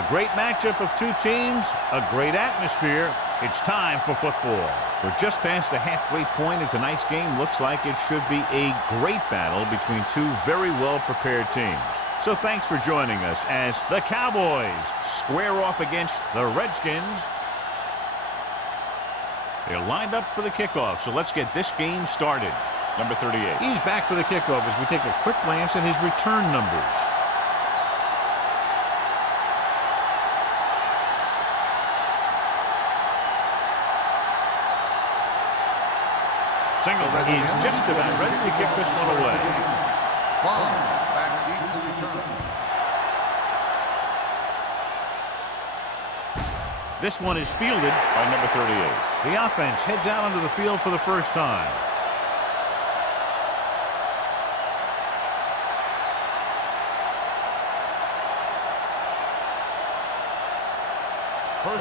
A great matchup of two teams, a great atmosphere. It's time for football. We're just past the halfway point of tonight's game. Looks like it should be a great battle between two very well-prepared teams. So thanks for joining us as the Cowboys square off against the Redskins. They're lined up for the kickoff, so let's get this game started. Number 38. He's back for the kickoff as we take a quick glance at his return numbers. Single is just about ready to kick this one away. Ball back deep to return. This one is fielded by number 38. The offense heads out onto the field for the first time.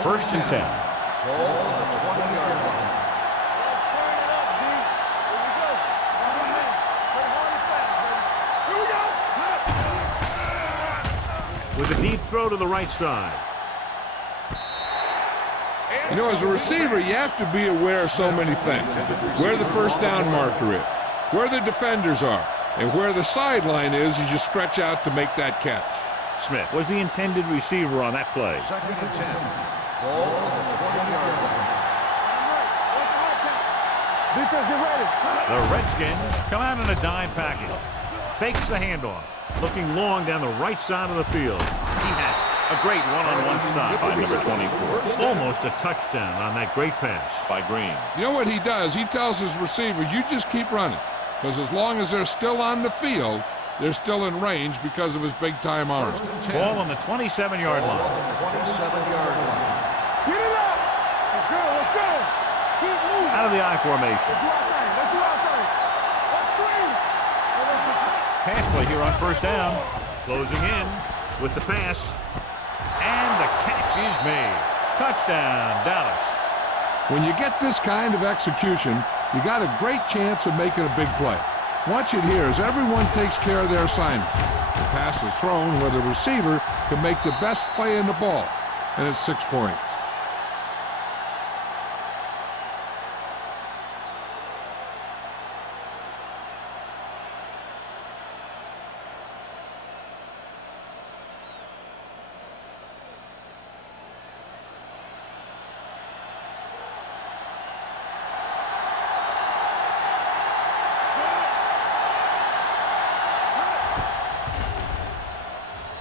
First and 10. Ball on the 20-yard line. With a deep throw to the right side. You know, as a receiver, you have to be aware of so many things. Where the first down marker is, where the defenders are, and where the sideline is as you stretch out to make that catch. Smith was the intended receiver on that play. Second and 10. Ball on the 20-yard line. Defense, get ready. The Redskins come out in a dime package. Fakes the handoff. Looking long down the right side of the field. He has a great one-on-one stop by number 24. Almost a touchdown on that great pass by Green. You know what he does? He tells his receiver, you just keep running. Because as long as they're still on the field, they're still in range because of his big-time arm. Ball on the 27-yard line. On the 27-yard line. Get it up. Let's go. Let's go. Keep moving. Out of the I formation. Let's do our thing. Let's do our thing. Let's scream. Pass play here on first down. Closing in with the pass. And the catch is made. Touchdown, Dallas. When you get this kind of execution, you got a great chance of making a big play. Watch it here as everyone takes care of their assignment. The pass is thrown where the receiver can make the best play in the ball, and it's 6 points.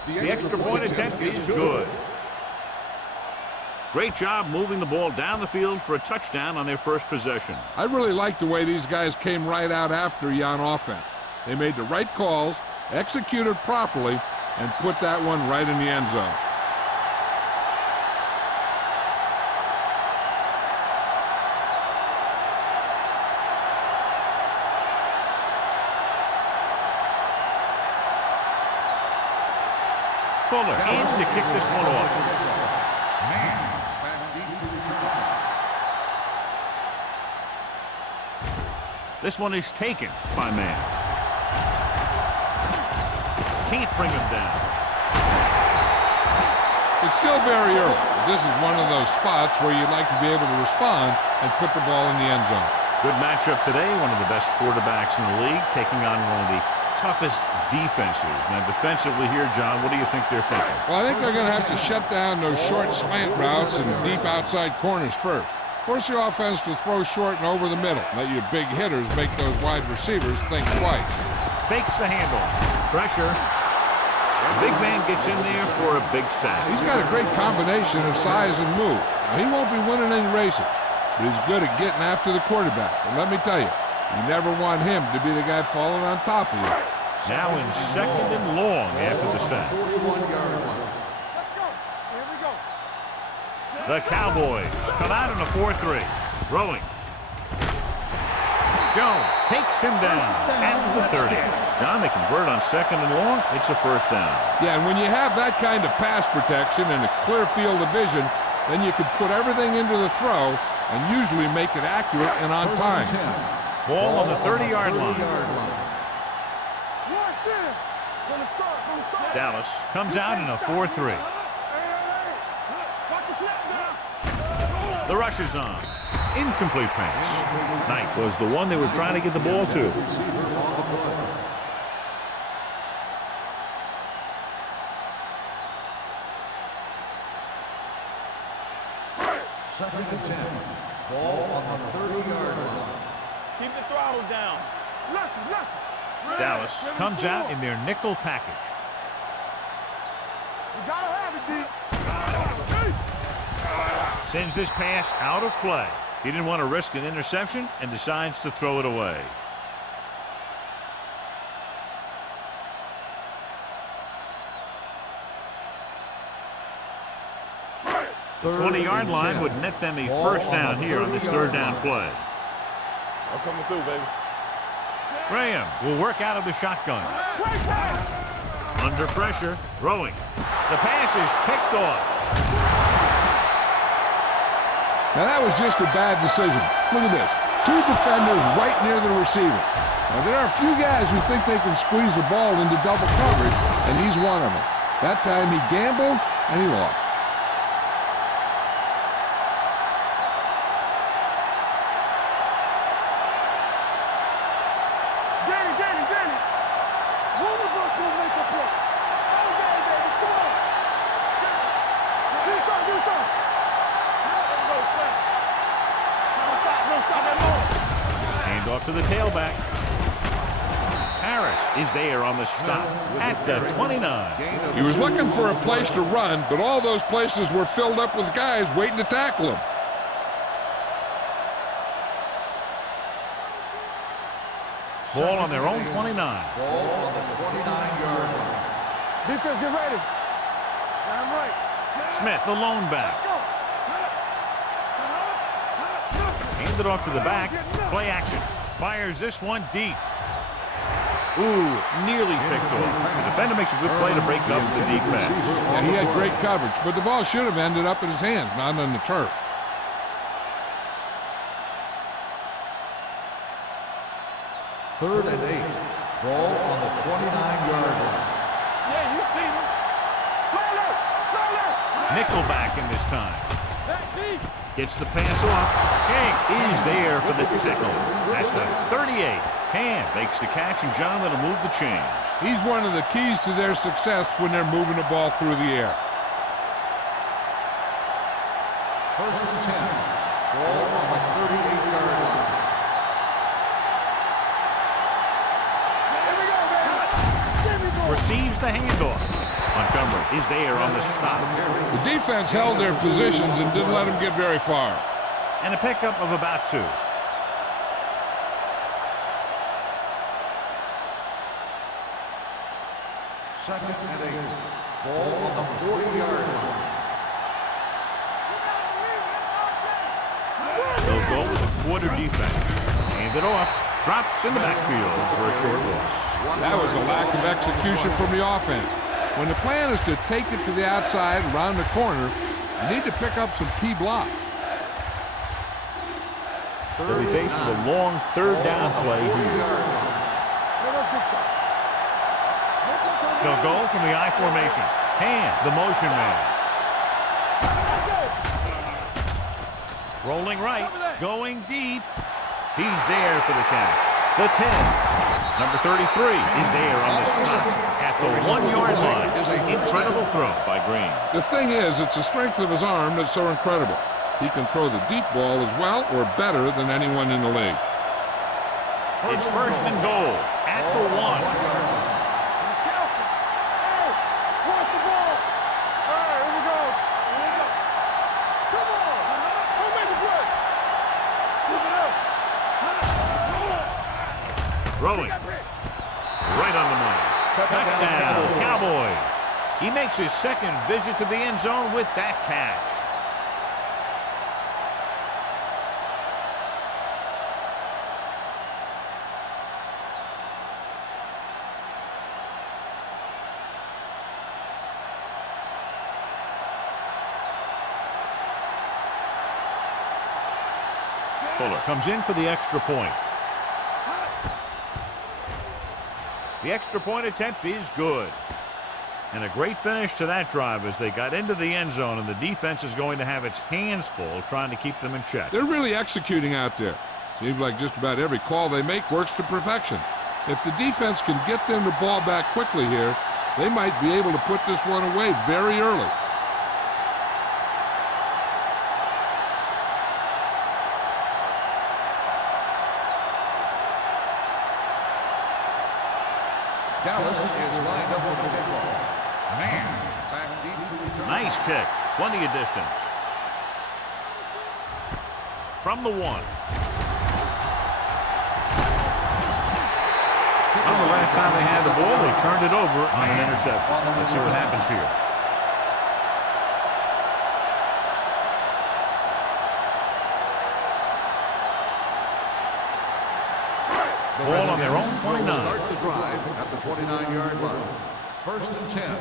The extra point attempt is good. Great job moving the ball down the field for a touchdown on their first possession. I really like the way these guys came right out after you on offense. They made the right calls, executed properly, and put that one right in the end zone. Fuller in to kick this one off. Back deep to return. This one is taken by Man. Can't bring him down. It's still very early. This is one of those spots where you'd like to be able to respond and put the ball in the end zone. Good matchup today. One of the best quarterbacks in the league taking on one of the toughest defenses. Now defensively here, John, what do you think they're thinking? Well, I think they're going to have to shut down those short slant routes and deep outside corners first. Force your offense to throw short and over the middle. Let your big hitters make those wide receivers think twice. Fakes the handoff. Pressure. The big man gets in there for a big sack. He's got a great combination of size and move. Now, he won't be winning any races, but he's good at getting after the quarterback. And let me tell you, you never want him to be the guy falling on top of you. Now in second and long after the sack. 41-yard line. Let's go. Here we go. The Cowboys come out in a 4-3. Throwing. Jones takes him down at the 30. John, they convert on second and long. It's a first down. Yeah, and when you have that kind of pass protection and a clear field of vision, then you can put everything into the throw and usually make it accurate and on time. Ball on the 30-yard line. Dallas comes out in a 4-3. The rush is on. Incomplete pass. Knight was the one they were trying to get the ball to. Second and 10. Ball on the 30-yard line. Keep the throttle down. Dallas comes out in their nickel package. You gotta have it, D. Sends this pass out of play. He didn't want to risk an interception and decides to throw it away. The 20-yard line would net them a first down here on this third down play. I'm coming through, baby. Graham will work out of the shotgun. Under pressure, throwing. The pass is picked off. Now that was just a bad decision. Look at this. 2 defenders right near the receiver. Now there are a few guys who think they can squeeze the ball into double coverage, and he's one of them. That time he gambled, and he lost. Danny. One of us will make a play. Okay, baby, come on. Do something. Don't stop that ball. Hand off to the tailback. Harris is there on the stop at the 29. He was looking for a place to run, but all those places were filled up with guys waiting to tackle him. Ball on their own 29. Ball on the 29-yard line. Defense, get ready. I'm right. Smith, the lone back. Hand it off to the back. Play action. Fires this one deep. Ooh, nearly picked off. The defender makes a good play to break up the deep pass. And he had great coverage, but the ball should have ended up in his hands, not on the turf. Third and 8. Ball on the 29-yard line. Yeah, you see him. Nickelback in this time. Gets the pass off. King is there for the tackle. At the 38. Hand makes the catch, and John, that'll move the chains. He's one of the keys to their success when they're moving the ball through the air. First and 10. Ball on the 38-yard line. Receives the handoff. Montgomery is there on the stop. The defense held their positions and didn't let them get very far. And a pickup of about 2. Second and 8. Ball on the 40-yard line. They'll go with the quarter defense. Hand it off. Dropped in the backfield for a short loss. That was a lack of execution from the offense. When the plan is to take it to the outside, around the corner, you need to pick up some key blocks. They'll be faced with a long third down play here. They'll go from the I formation. Hand, the motion man. Rolling right, going deep. He's there for the catch. The 10. Number 33 is there on the stop at the 1-yard line. Incredible throw by Green. The thing is, it's the strength of his arm that's so incredible. He can throw the deep ball as well or better than anyone in the league. It's first and goal at the 1. Throwing. Right on the money. Touchdown, Cowboys. He makes his second visit to the end zone with that catch. Fuller comes in for the extra point. The extra point attempt is good. And a great finish to that drive as they got into the end zone, and the defense is going to have its hands full trying to keep them in check. They're really executing out there. Seems like just about every call they make works to perfection. If the defense can get them the ball back quickly here, they might be able to put this one away very early. Dallas is lined up with the football. Man, back deep to return. Nice kick. Plenty of distance. From the 1. Well, the last time they had the ball, they turned it over on an interception. Let's see what happens here. Ball on their own 29. Start the drive at the 29-yard line. 1st and 10.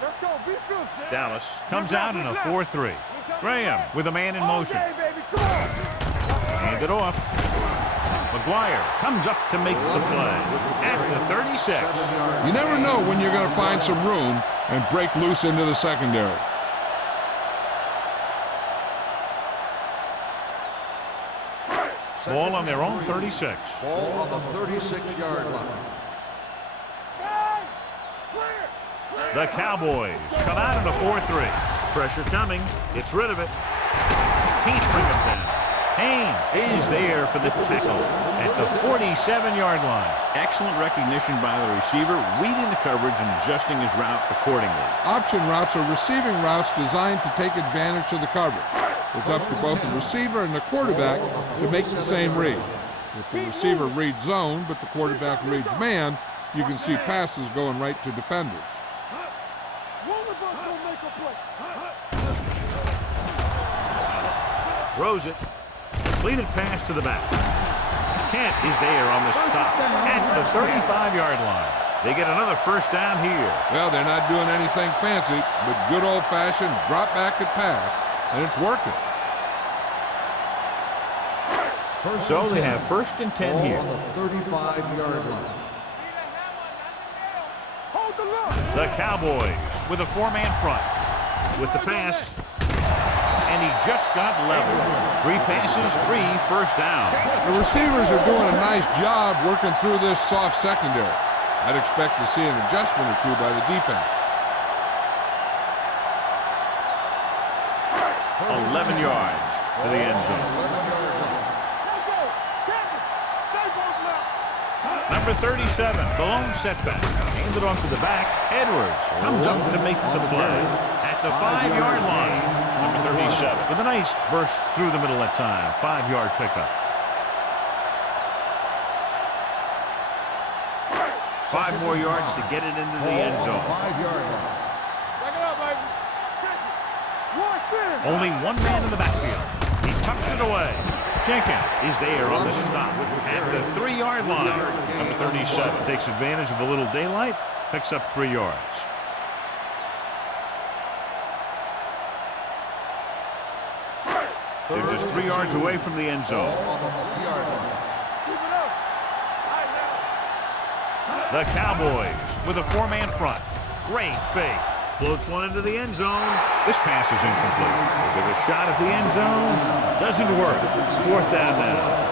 Let's go. Be good, Sam. Dallas comes out in a 4-3. Graham with a man in motion. Okay, baby. Come on. Hand it off. McGuire comes up to make the play at the 36. You never know when you're going to find some room and break loose into the secondary. Ball on their own 36. Ball on the 36-yard line. The Cowboys come out in a 4-3. Pressure coming. Gets rid of it. Can't bring him down. Haynes is there for the tackle at the 47-yard line. Excellent recognition by the receiver, reading the coverage and adjusting his route accordingly. Option routes are receiving routes designed to take advantage of the coverage. It's up to both the receiver and the quarterback to make the same read. If the receiver reads zone, but the quarterback reads man, you can see passes going right to defenders. Throws it. Completed pass to the back. Kent is there on the stop at the 35-yard line. They get another first down here. Well, they're not doing anything fancy, but good old-fashioned drop back and pass, and it's working. So they have 1st and 10 here. On the 35-yard line. The Cowboys with a 4-man front. With the pass. And he just got leveled. 3 passes, 3 first down. The receivers are doing a nice job working through this soft secondary. I'd expect to see an adjustment or two by the defense. 11 yards to the end zone. Number 37, the lone setback. Handed off to the back. Edwards comes up to make the play at the 5-yard line. Number 37 with a nice burst through the middle that time. 5-yard pickup. 5 more yards to get it into the end zone. 5-yard line. Only one man in the backfield. He tucks it away. Jenkins is there on the stop at the 3-yard line. Number 37 takes advantage of a little daylight, picks up 3 yards. They're just 3 yards away from the end zone. The Cowboys with a 4-man front. Great fake. Floats one into the end zone. This pass is incomplete. Took a shot at the end zone. Doesn't work. 4th down now.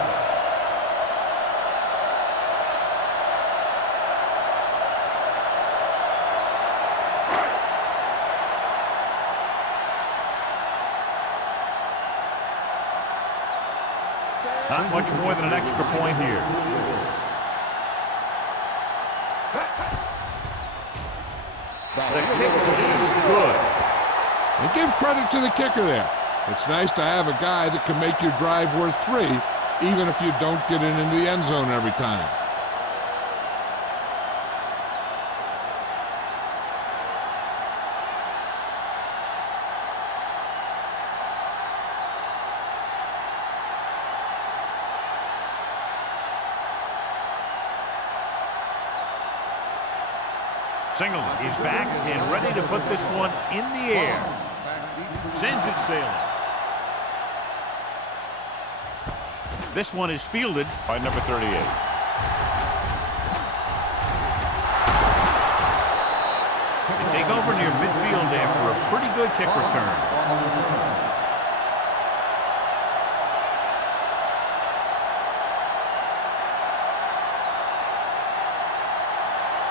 Not much more than an extra point here. The kick is good. And give credit to the kicker there. It's nice to have a guy that can make your drive worth 3, even if you don't get it into the end zone every time. Singleton is back and ready to put this one in the air. Sends it sailing. This one is fielded by number 38. It take over near midfield after a pretty good kick return.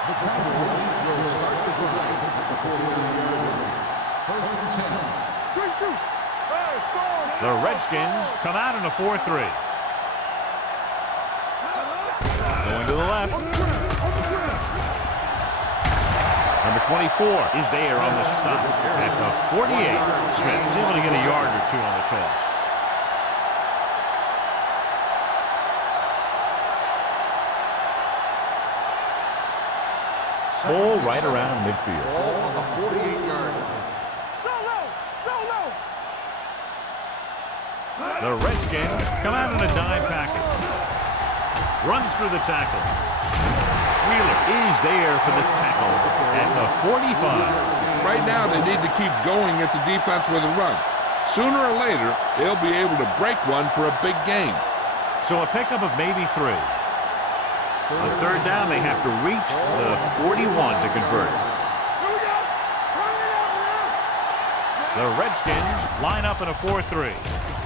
The Cowboys will start the drive at the 48-yard line. First and 10. Good shoot. Hey, score. The Redskins come out in a 4-3. Going to the left. Number 24 is there on the stop at the 48. Smith is able to get a yard or two on the toss. Ball right around midfield. Ball on the 48-yard line. Go low. Go low. The Redskins come out in a dime package. Runs through the tackle. Wheeler is there for the tackle at the 45. Right now, they need to keep going at the defense with a run. Sooner or later, they'll be able to break one for a big game. So a pickup of maybe 3. On third down, they have to reach the 41 to convert. The Redskins line up in a 4-3.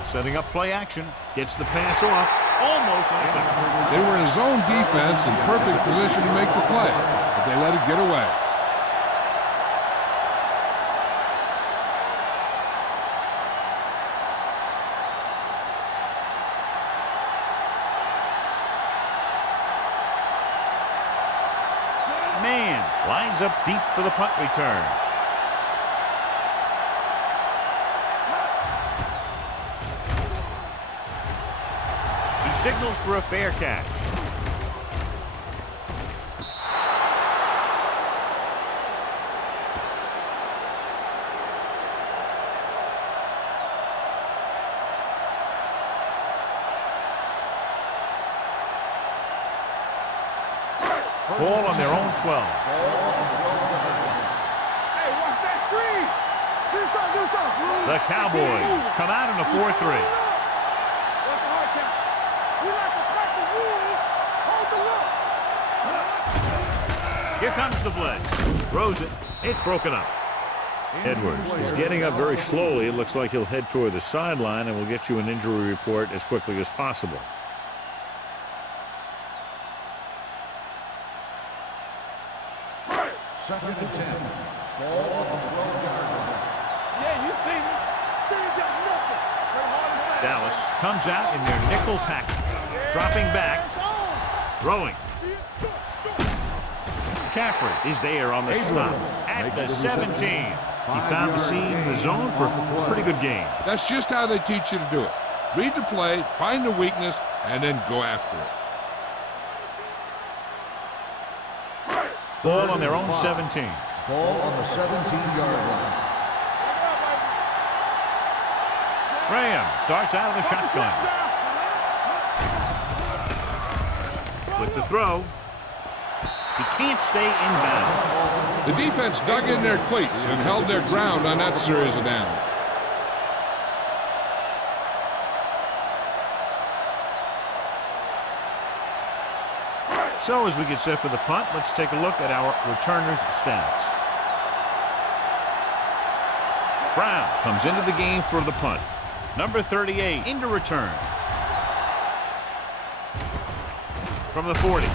Setting up play action. Gets the pass off. Almost in a second. They were in zone defense in perfect position to make the play, but they let it get away. Man lines up deep for the punt return. Signals for a fair catch. Ball on their own 12. Hey, watch that screen. Do something. The Cowboys come out in a 4-3. Here comes the blitz. Throws it. It's broken up. Edwards is getting up very slowly. It looks like he'll head toward the sideline, and we'll get you an injury report as quickly as possible. Second and 10. Ball on the 12-yard line. Yeah, you see me. Dallas comes out in their nickel package. Dropping back. Throwing. McCaffrey is there on the stop at the 17. He found the seam in the zone for a pretty good game. That's just how they teach you to do it. Read the play, find the weakness, and then go after it. Ball on their own 17. Ball on the 17-yard line. Graham starts out of the shotgun. With the throw. He can't stay in bounds. The defense dug in their cleats and held their ground on that series of downs. So as we get set for the punt, let's take a look at our returners' stats. Brown comes into the game for the punt. Number 38 into return. From the 40.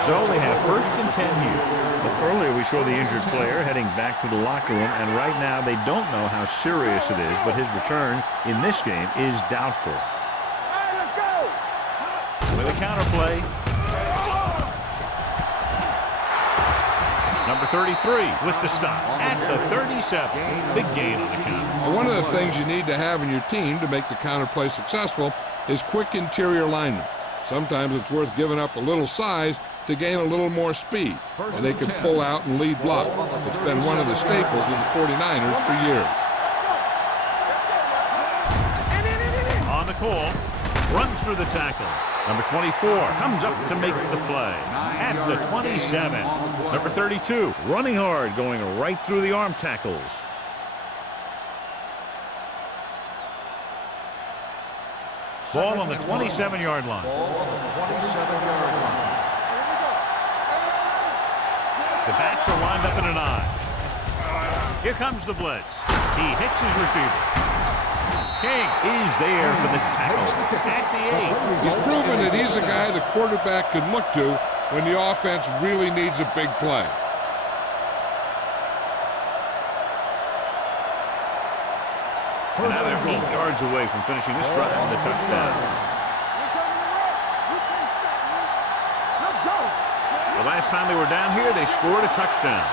So they have first and 10 here. But earlier we saw the injured player heading back to the locker room, and right now they don't know how serious it is, but his return in this game is doubtful. Let's go. With a counterplay. Number 33 with the stop at the 37. Big gain on the count. Well, one of the things you need to have in your team to make the counterplay successful is quick interior linemen. Sometimes it's worth giving up a little size to gain a little more speed, and they can pull out and lead block. It's been one of the staples of the 49ers for years. On the call, runs comes through the tackle. Number 24 comes up to make the play. At the 27. Number 32 running hard, going right through the arm tackles. Ball on the 27-yard line. Ball on the 27-yard line. The backs are lined up in an I. Here comes the blitz. He hits his receiver. King is there for the tackle at the 8. He's proven that he's a guy the quarterback can look to when the offense really needs a big play. And now they're 8 yards away from finishing this drive on the touchdown. The last time they were down here, they scored a touchdown.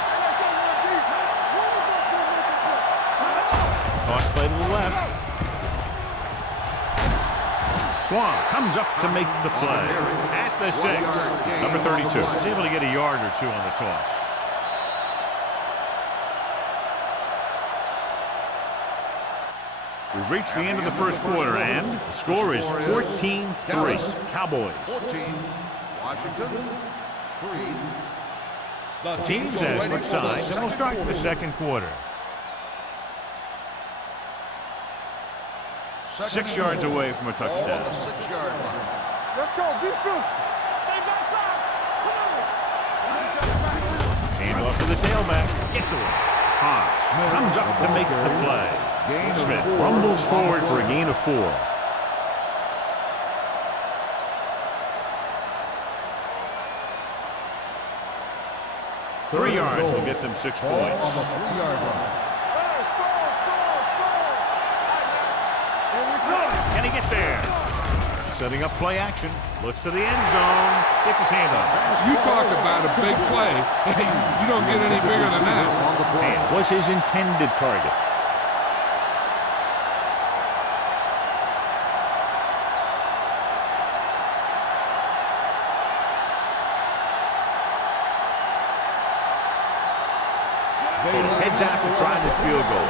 Toss play to the left. Swan comes up to make the play at the 6. Number 32 is able to get a yard or two on the toss. We've reached the end of the first quarter, and the score is 14-3. Cowboys. 14, Washington, 3. The teams as switch sides, and we'll start the second quarter. 6 yards away from a touchdown. Ball on the 6-yard line. Let's go. Be fierce. Stay backside. Come on. Hand off to the tailback. Gets away. Haas comes up to make the play. Smith rumbles forward for a gain of 4. Three yards will get them 6 Ball points. on the 3-yard line. Can he get there? Setting up play action. Looks to the end zone. Gets his hand up. You talk about a big play. You don't get any bigger than that. And was his intended target. Heads out to try this field goal.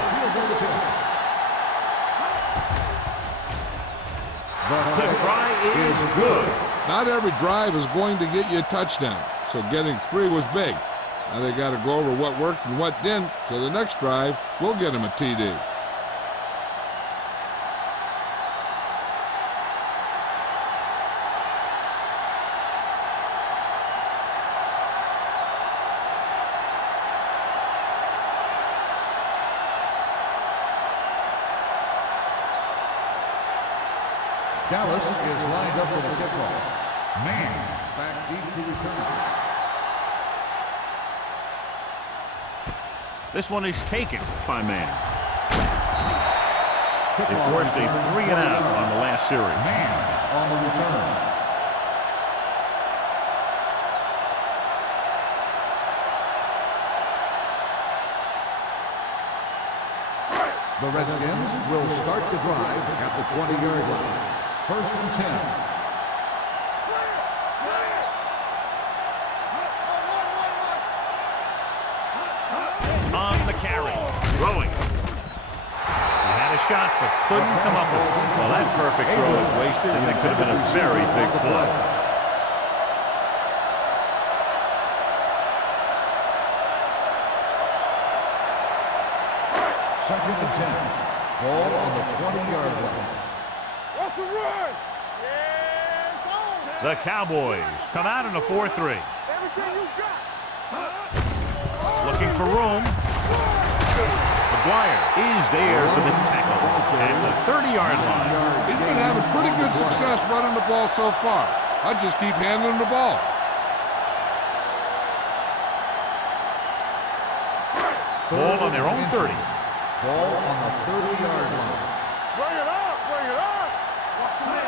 The try is good. Not every drive is going to get you a touchdown, so getting 3 was big. Now they got to go over what worked and what didn't, so the next drive will get him a TD. Dallas is lined up for the kickoff. Man back deep to return. This one is taken by Man. They forced a 3-and-out on the last series. Man on the return. The Redskins will start the drive at the 20-yard line. 1st and 10. On the carry. Throwing. He had a shot but couldn't come up with it. Well, that perfect throw is wasted, and that could have been a very big play. Second and 10. Ball on the 20-yard line. What's the run? The Cowboys come out in a 4-3. Everything you got. Looking for room. McGuire is there for the tackle at the 30-yard line. He's been having pretty good success running the ball so far. I'll just keep handing him the ball. Ball on their own 30. Ball on the 30-yard line. Bring it up. Bring it up.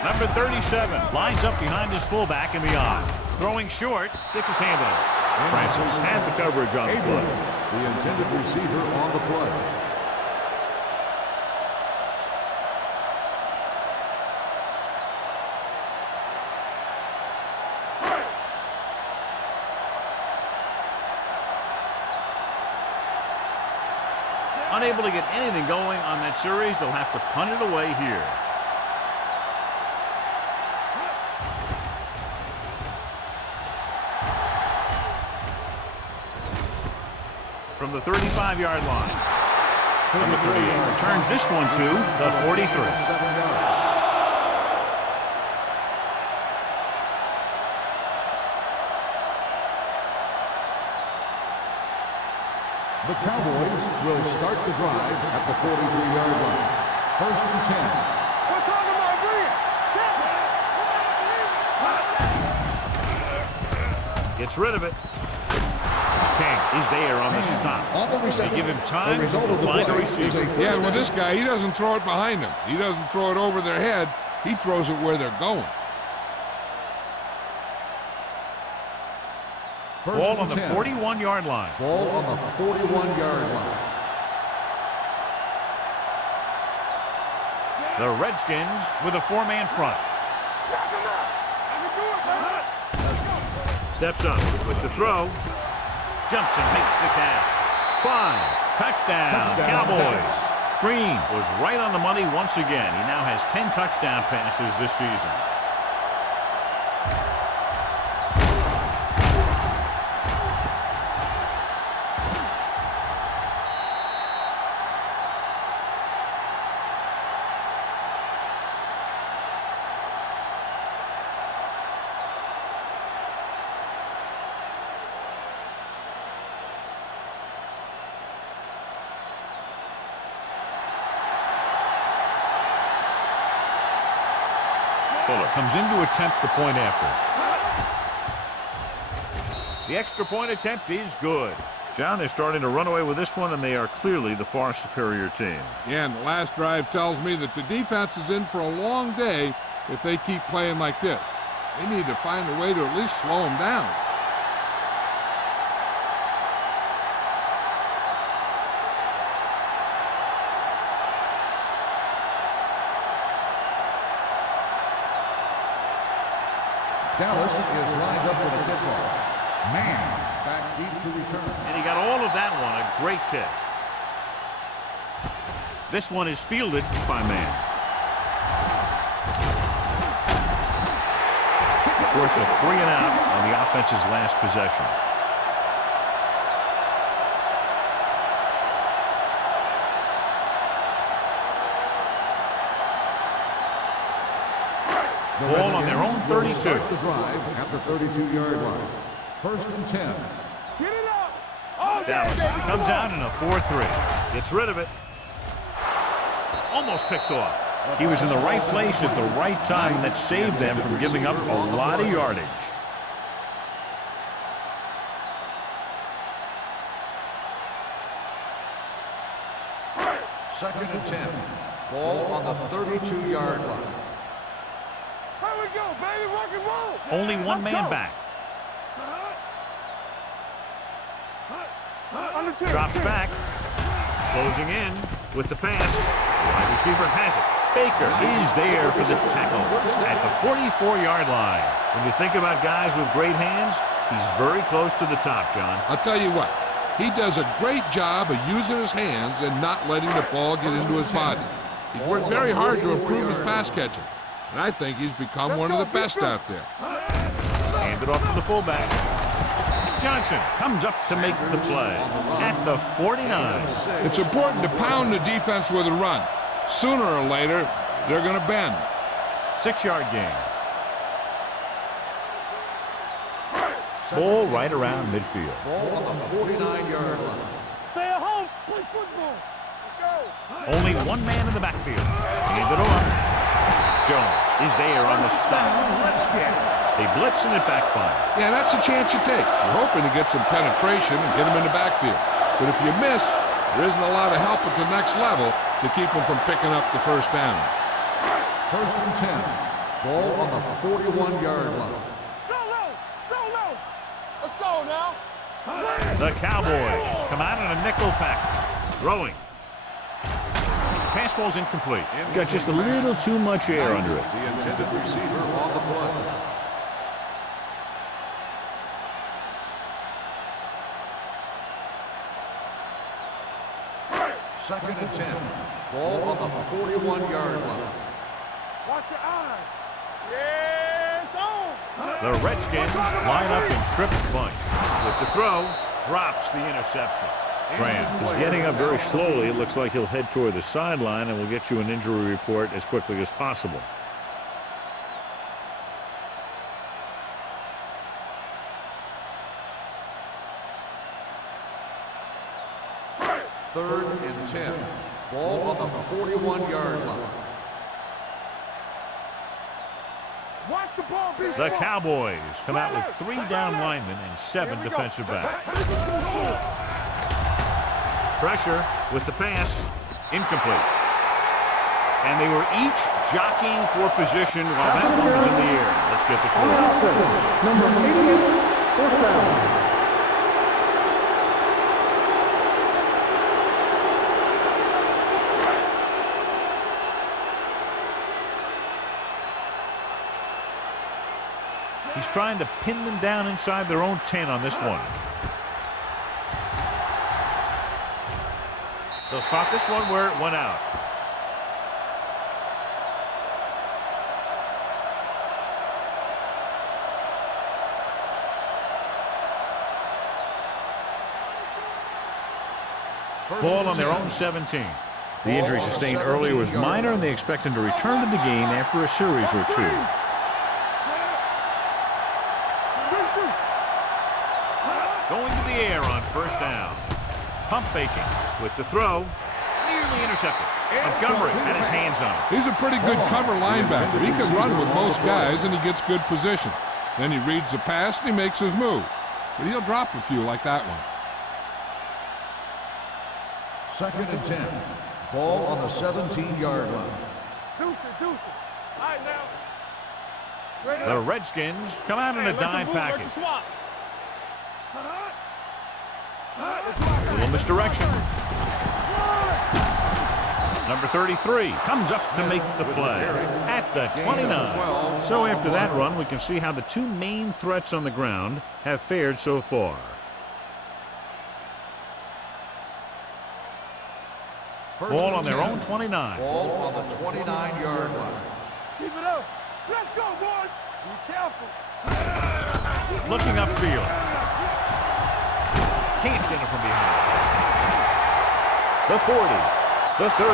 Number 37 lines up behind his fullback in the I. Throwing short, gets his hand on it. Francis had the coverage on the play. The intended receiver on the play. Unable to get anything going on that series, they'll have to punt it away here. from the 35-yard line. Number 38 returns this one to the 43. 7 yards. The Cowboys will start the drive at the 43-yard line. 1st and 10. We're talking about agreeing. Gets rid of it. King is there on the stop. On the reception. They give him time The to result of the find a play is receiver. Yeah, with this guy, he doesn't throw it behind him. He doesn't throw it over their head. He throws it where they're going. Ball on the 41-yard line. Ball on the 41-yard line. The Redskins with a 4-man front. Steps up with the throw. Jumps and makes the catch. 5. Touchdown, Cowboys. Green was right on the money once again. He now has 10 touchdown passes this season. Fuller comes in to attempt the point after. The extra point attempt is good. John, they're starting to run away with this one, and they are clearly the far superior team. Yeah, and the last drive tells me that the defense is in for a long day if they keep playing like this. They need to find a way to at least slow them down. Dallas is lined up with a kickoff. Man back deep to return. And he got all of that one. A great kick. This one is fielded by Man. Force a 3 and out on the offense's last possession. Ball on their own 32. Start the drive at the 32-yard line. 1st and 10. Get it up. Oh, Dallas baby, comes come out in a 4-3. Gets rid of it. Almost picked off. He was in the right place at the right time, and that saved them from giving up a lot of yardage. Second and 10. Ball on the 32-yard line. Here we go, baby. Rock and roll. Only one man back. Under 10. Drops back. Closing in with the pass. The wide receiver has it. Baker is there for the tackle at the 44-yard line. When you think about guys with great hands, he's very close to the top, John. I'll tell you what, he does a great job of using his hands and not letting the ball get into his body. He's worked very hard to improve his pass catching, and I think he's become one of the best out there. Hand it off to the fullback. Johnson comes up to make the play at the 49. It's important to pound the defense with a run. Sooner or later, they're going to bend. 6-yard gain. Ball right around midfield. Ball on the 49-yard line. Stay at home. Play football. Let's go. Only one man in the backfield. Hand it off. Jones is there on the stop. They blitz and it backfires. Yeah, that's a chance you take. You're hoping to get some penetration and get them in the backfield. But if you miss, there isn't a lot of help at the next level to keep them from picking up the first down. 1st and 10. Ball on the 41-yard line. So low. So low. Let's go now. The Cowboys come out in a nickel package. Throwing. Pass falls incomplete. Got just a little too much air under it. The intended receiver on the play. Second and 10. Ball on the 41-yard line. Watch your eyes. Yes, on. The Redskins line up in trips bunch. With the throw, drops the interception. Graham is getting up very slowly. It looks like he'll head toward the sideline, and we'll get you an injury report as quickly as possible. Third and 10. Ball on the 41-yard line. Watch the ball be The smart. Cowboys come out with 3 down linemen and 7 defensive backs. Pressure with the pass. Incomplete. And they were each jockeying for position while that one was in the air. Let's get the On call. offense, number 88, fourth down. He's trying to pin them down inside their own 10 on this one. They'll spot this one where it went out. Ball on their own 17. The injury sustained earlier was minor, and they expect him to return to the game after a series or two. Going to the air on first down. Pump faking with the throw. Nearly intercepted. Montgomery had his hands on it. He's a pretty good cover linebacker. He can run with most guys, and he gets good position. Then he reads the pass, and he makes his move. But he'll drop a few like that one. Second and 10. Ball on the 17-yard line. Deuce it. All right, now. The Redskins come out in a dime package. A little misdirection. Number 33 comes up to make the play at the 29. So after that run, we can see how the two main threats on the ground have fared so far. Ball on their own 29. Ball on the 29-yard line. Keep it up. Let's go, boys. Be careful. Looking upfield. Can't get it from behind. The 40. The 30.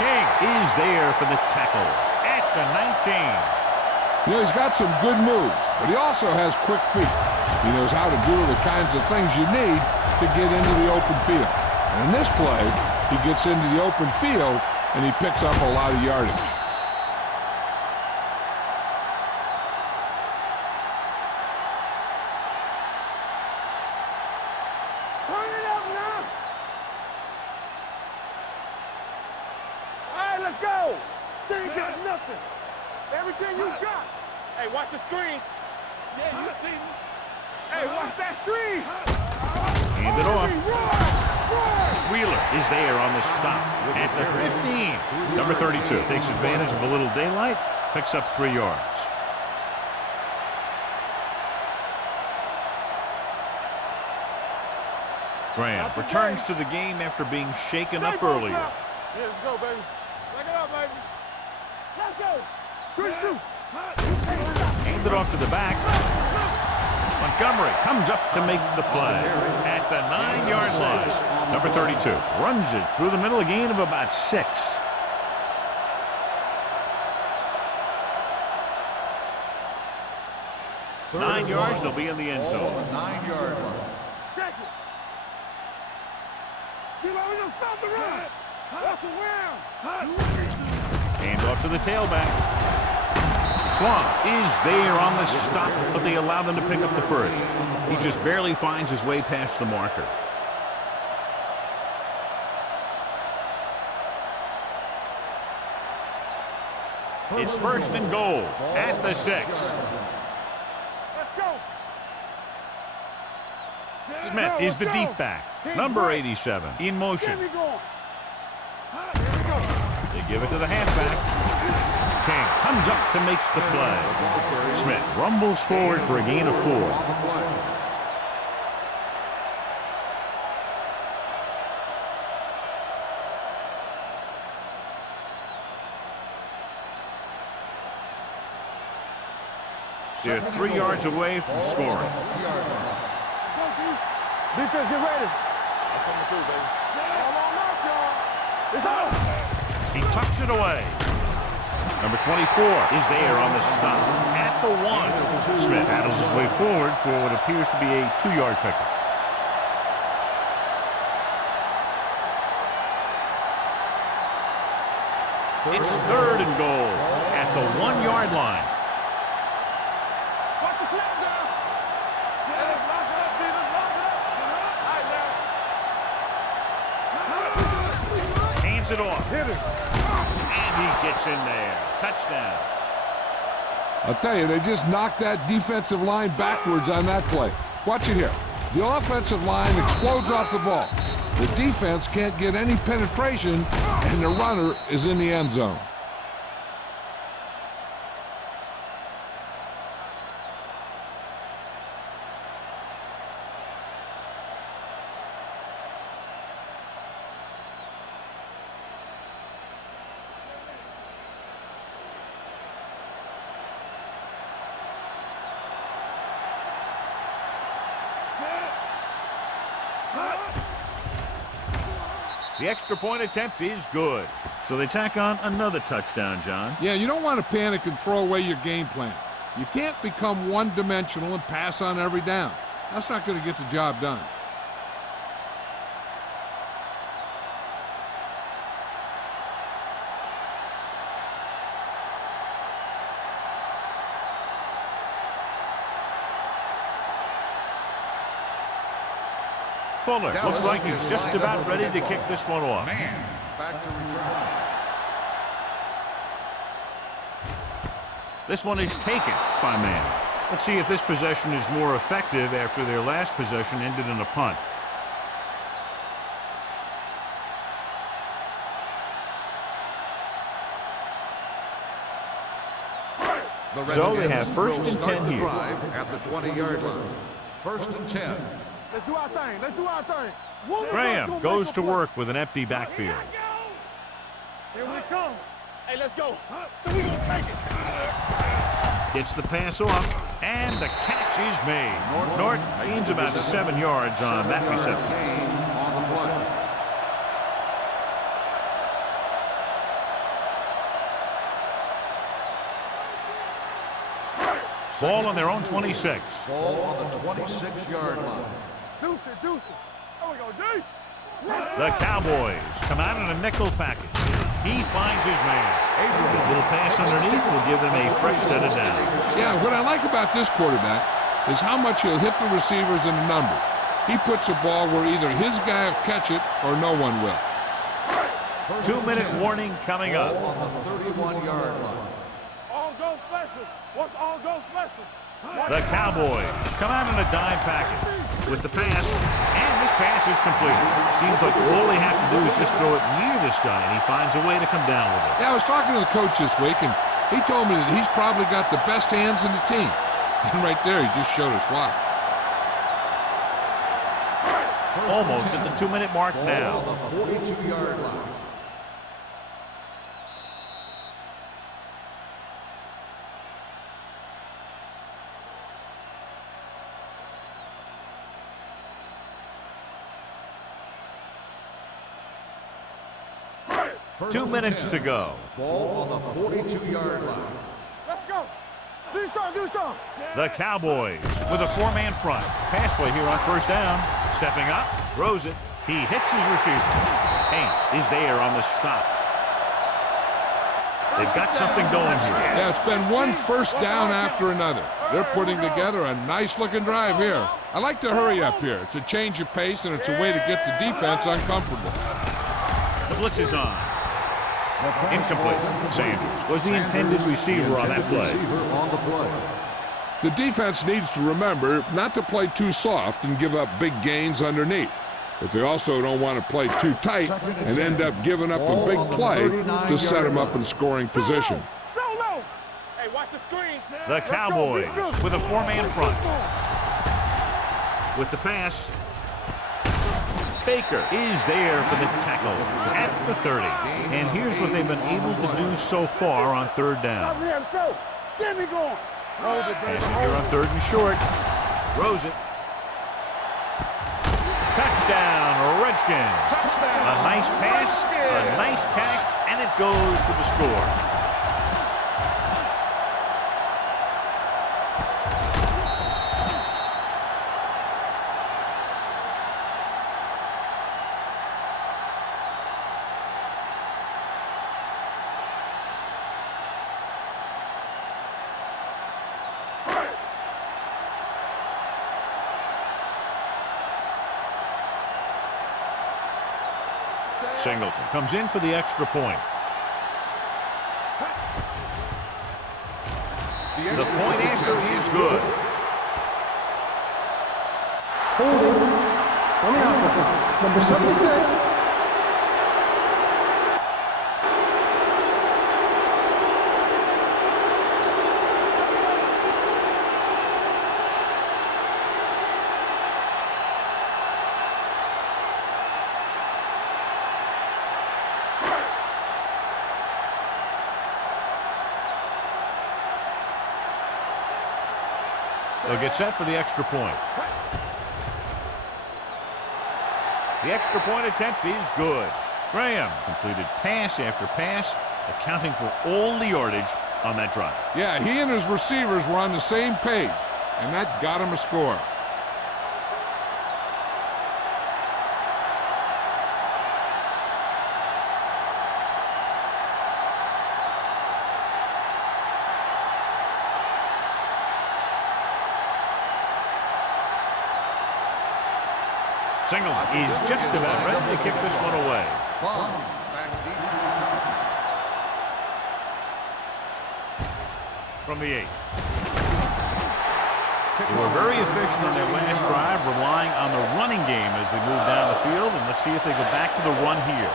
King is there for the tackle at the 19. You know, he's got some good moves, but he also has quick feet. He knows how to do the kinds of things you need to get into the open field. And in this play, he gets into the open field, and he picks up a lot of yardage. Turn it up now. All right, let's go. They ain't got nothing. Everything you got. Hey, watch the screen. Yeah, you see me. Hey, watch that screen. Hand it off. Wheeler is there on the stop at the 15. Number 32 takes advantage of a little daylight, picks up 3 yards. Graham returns to the game after being shaken up earlier. Yeah, let's go, baby. Back it up, baby. Let's go. Good shoot. Hand it off to the back. Montgomery comes up to make the play at the 9-yard line. Number 32 runs it through the middle, a gain of about 6. Third 9 yards, and they'll be in the end Ball on zone. the 9-yard line. Check it. We're gonna stop the run. That's around. Hand off to the tailback. Swan is there on the stop, but they allow them to pick up the first. He just barely finds his way past the marker. It's first and goal at the 6. Let's go. Smith is the deep back. Number 87 in motion. Get me going. They give it to the halfback. King comes up to make the play. Smith rumbles forward for a gain of 4. They're 3 yards away from scoring. Defense, get ready. coming through, baby. All on us, y'all. It's out. He tucks it away. Number 24 is there on the stop at the 1. Smith paddles his way forward for what appears to be a 2-yard pickup. It's 3rd and goal at the 1-yard line. Watch the snap down. Lock it up, Jesus. Lock it up. All right, now. Hands it off. Hit it. And he gets in there. Touchdown. I'll tell you, they just knocked that defensive line backwards on that play. Watch it here. The offensive line explodes off the ball. The defense can't get any penetration, and the runner is in the end zone. The extra point attempt is good. So they tack on another touchdown, John. Yeah, you don't want to panic and throw away your game plan. You can't become one-dimensional and pass on every down. That's not going to get the job done. Fuller looks like he's just about ready to kick this one off. Back to return. This one is taken by man. Let's see if this possession is more effective after their last possession ended in a punt. So they have 1st and 10 here. At the 20-yard line. 1st and 10. Let's do our thing. Let's do our thing. Graham goes to work with an empty backfield. Here we come. Hey, let's go. So we gonna take it. Gets the pass off, and the catch is made. Norton gains about 7 yards on that reception. On the play. Ball on their own 26. Ball on the 26-yard line. Deuce it, deuce it. There we go, D. The Cowboys come out in a nickel package. He finds his man. A little pass underneath will give them a fresh set of downs. Yeah, what I like about this quarterback is how much he'll hit the receivers in the numbers. He puts a ball where either his guy will catch it or no one will. 2-minute warning coming up. On the 31-yard line. All go special. What's all go special? The Cowboys come out in a dime package with the pass, and this pass is completed. Seems like all they have to do is just throw it near this guy, and he finds a way to come down with it. Yeah, I was talking to the coach this week, and he told me that he's probably got the best hands in the team. And right there, he just showed us why. Almost at the 2-minute mark now. On the 42-yard line. First 2 and minutes 10. to go. Ball on the 42-yard line. Let's go. Do something, do something. The Cowboys with a 4-man front. Pass play here on 1st down. Stepping up, throws it. He hits his receiver. Haynes is there on the stop. They've got something going here. Yeah, it's been one 1st down after another. They're putting together a nice-looking drive here. I like to hurry up here. It's a change of pace, and it's a way to get the defense uncomfortable. The blitz is on. Incomplete. Sanders was the intended receiver on that play. The defense needs to remember not to play too soft and give up big gains underneath. But they also don't want to play too tight and end up giving up a big play to set them up in scoring position. Solo. Hey, watch the screen. The Cowboys with a 4-man front. With the pass, Baker is there for the tackle at the 30. And here's what they've been able to do so far on 3rd down. Let's go. Get me going. Hold it, baby. Passing here on 3rd and short. Throws it. Touchdown, Redskins. Touchdown. A nice pass, a nice catch, and it goes for the score. Singleton comes in for the extra point. The point after is good. Holding on the offense, number 76. They'll get set for the extra point. The extra point attempt is good. Graham completed pass after pass, accounting for all the yardage on that drive. Yeah, he and his receivers were on the same page, and that got him a score. Singleton is just about ready to kick this one away. Back deep to return. From the 8. They were very efficient on their last drive, relying on the running game as they moved down the field. And let's see if they go back to the run here.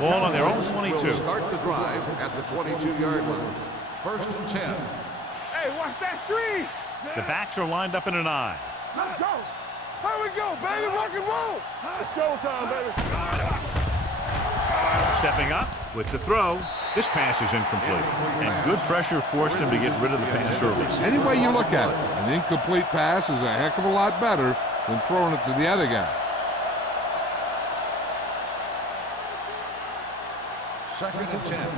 Ball on their own 22. Will start the drive at the 22-yard line. 1st and 10. Hey, watch that screen. The backs are lined up in an I. Let's go. Here we go, baby. Rock and roll. It's showtime, baby. Stepping up with the throw. This pass is incomplete. And good pressure forced him to get rid of the pass early. Any way you look at it, an incomplete pass is a heck of a lot better than throwing it to the other guy. 2nd and 10.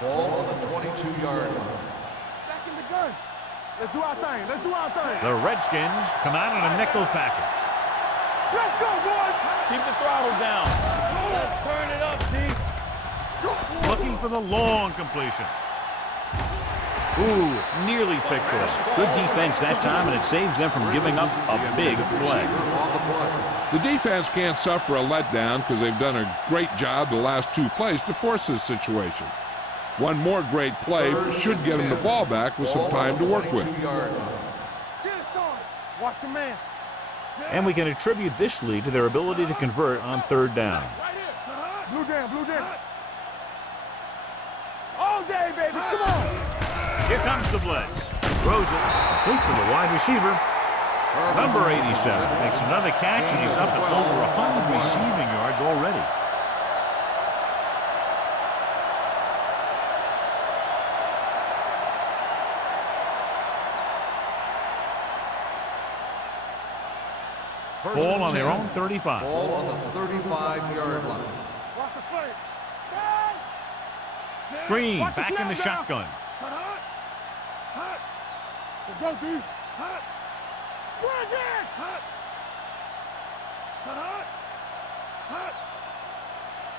Ball on the 22-yard line. Back in the gun. Let's do our thing. Let's do our thing. The Redskins come out in a nickel package. Let's go, boys. Keep the throttle down. Let's turn it up, D. Looking for the long completion. Ooh, nearly picked off. Good defense that time, and it saves them from giving up a big play. The defense can't suffer a letdown because they've done a great job the last 2 plays to force this situation. One more great play should get them the ball back with some time to work with. Get it on. Watch your man. And we can attribute this lead to their ability to convert on 3rd down. Right here. Blue down, blue down. All day, baby. Come on. Here comes the blitz. Throws it complete to the wide receiver. Number 87 makes another catch, and he's up to over 100 receiving yards already. Ball on their own 35. Ball on the 35-yard line. Watch the play. Green Watch the back in the snap shotgun. down. Let's go, D. Bring it.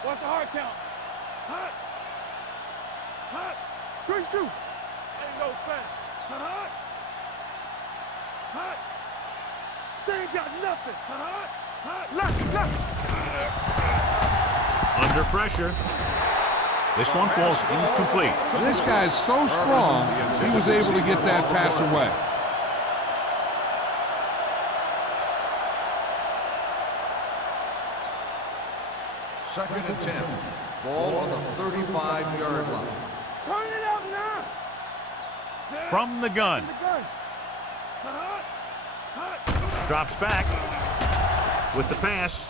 Watch the hard count. Good shoot. There you go, fast. They ain't got nothing. Left. Under pressure. This one falls incomplete. This guy's so strong, he was able to get that pass away. Second and 10. Ball on the 35-yard line. Turn it up now. From the gun. Drops back with the pass.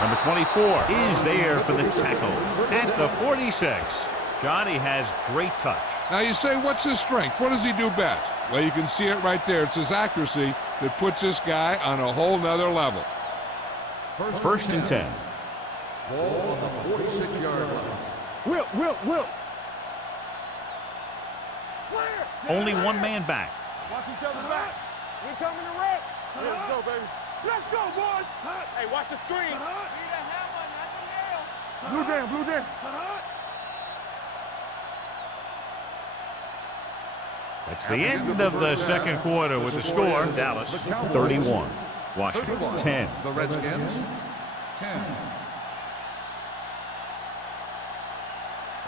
Number 24 is there for the tackle at the 46. Johnny has great touch. Now you say, what's his strength? What does he do best? Well, you can see it right there. It's his accuracy that puts this guy on a whole nother level. First and 10. Ball on the 46-yard line. Will. Only one man back. Watch each other back. We coming to wreck. Let's go, baby. Let's go, boys. Hey, watch the screen. Need a hammer, not the nail. Blue down. That's the end of the second quarter with the score. Dallas 31. Washington 10. The Redskins 10.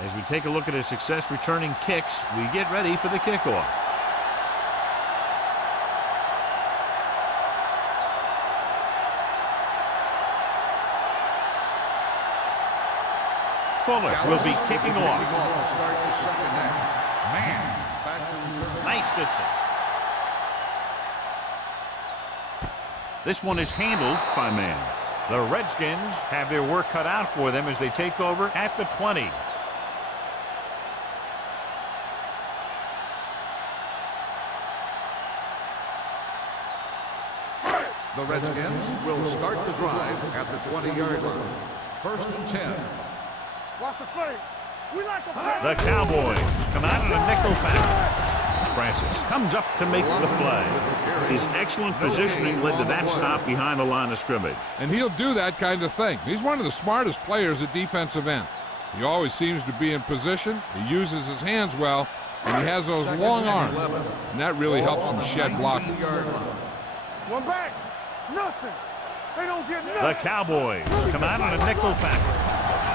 As we take a look at his success returning kicks, we get ready for the kickoff. Fuller will be kicking off. To start the second half. Man, back to return. Nice distance. This one is handled by man. The Redskins have their work cut out for them as they take over at the 20. The Redskins will start the drive at the 20-yard line. First and 10. Watch the play. We like the play. The Cowboys come out in a nickel package. Francis comes up to make the play. His excellent positioning led to that stop behind the line of scrimmage. And he'll do that kind of thing. He's one of the smartest players at defensive end. He always seems to be in position. He uses his hands well, and he has those long arms. And that really helps him shed blocking. One back. Nothing. They don't get nothing. The Cowboys come out in a nickel package.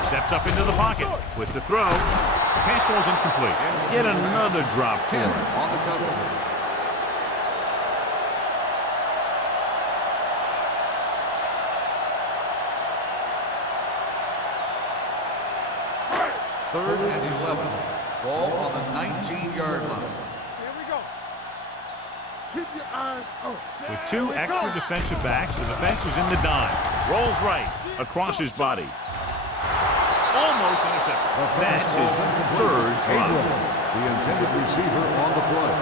Steps up into the pocket with the throw. Pass falls incomplete. Yet another drop for him. On the cover. Third and 11. Ball on the 19-yard line. Here we go. Keep your eyes up. With two extra defensive backs, the defense is in the dime. Rolls right across his body. Almost intercepted. That's his third drop. The intended receiver on the play.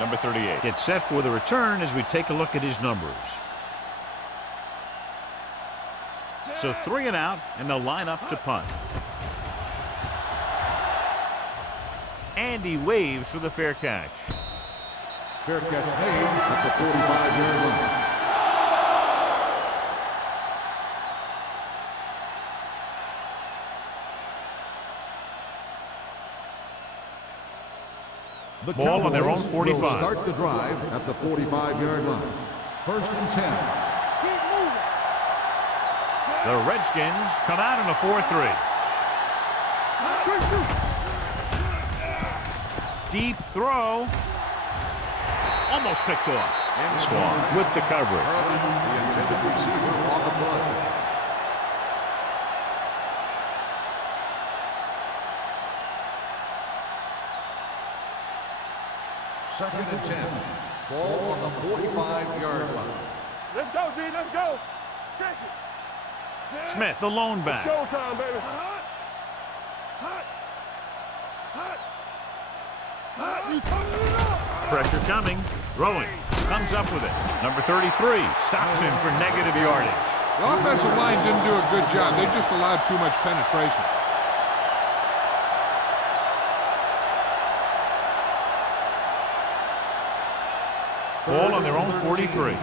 Number 38 gets set for the return as we take a look at his numbers. So 3 and out, and they'll line up to punt. And he waves for the fair catch. Fair catch made at the 45-yard line. The Ball on their own Cowboys 45. will start the drive at the 45-yard line. First and 10. Keep moving. The Redskins come out in a 4-3. Deep throw. Almost picked off. Swan with the coverage. The intended receiver on the play. Second and 10. Ball on the 45-yard line. Let's go, D. Let's go. Check it. Smith, the lone back. Showtime, baby. Pressure coming. Throwing. Comes up with it. Number 33 stops him for negative yardage. The offensive line didn't do a good job. They just allowed too much penetration. Ball on their own 43.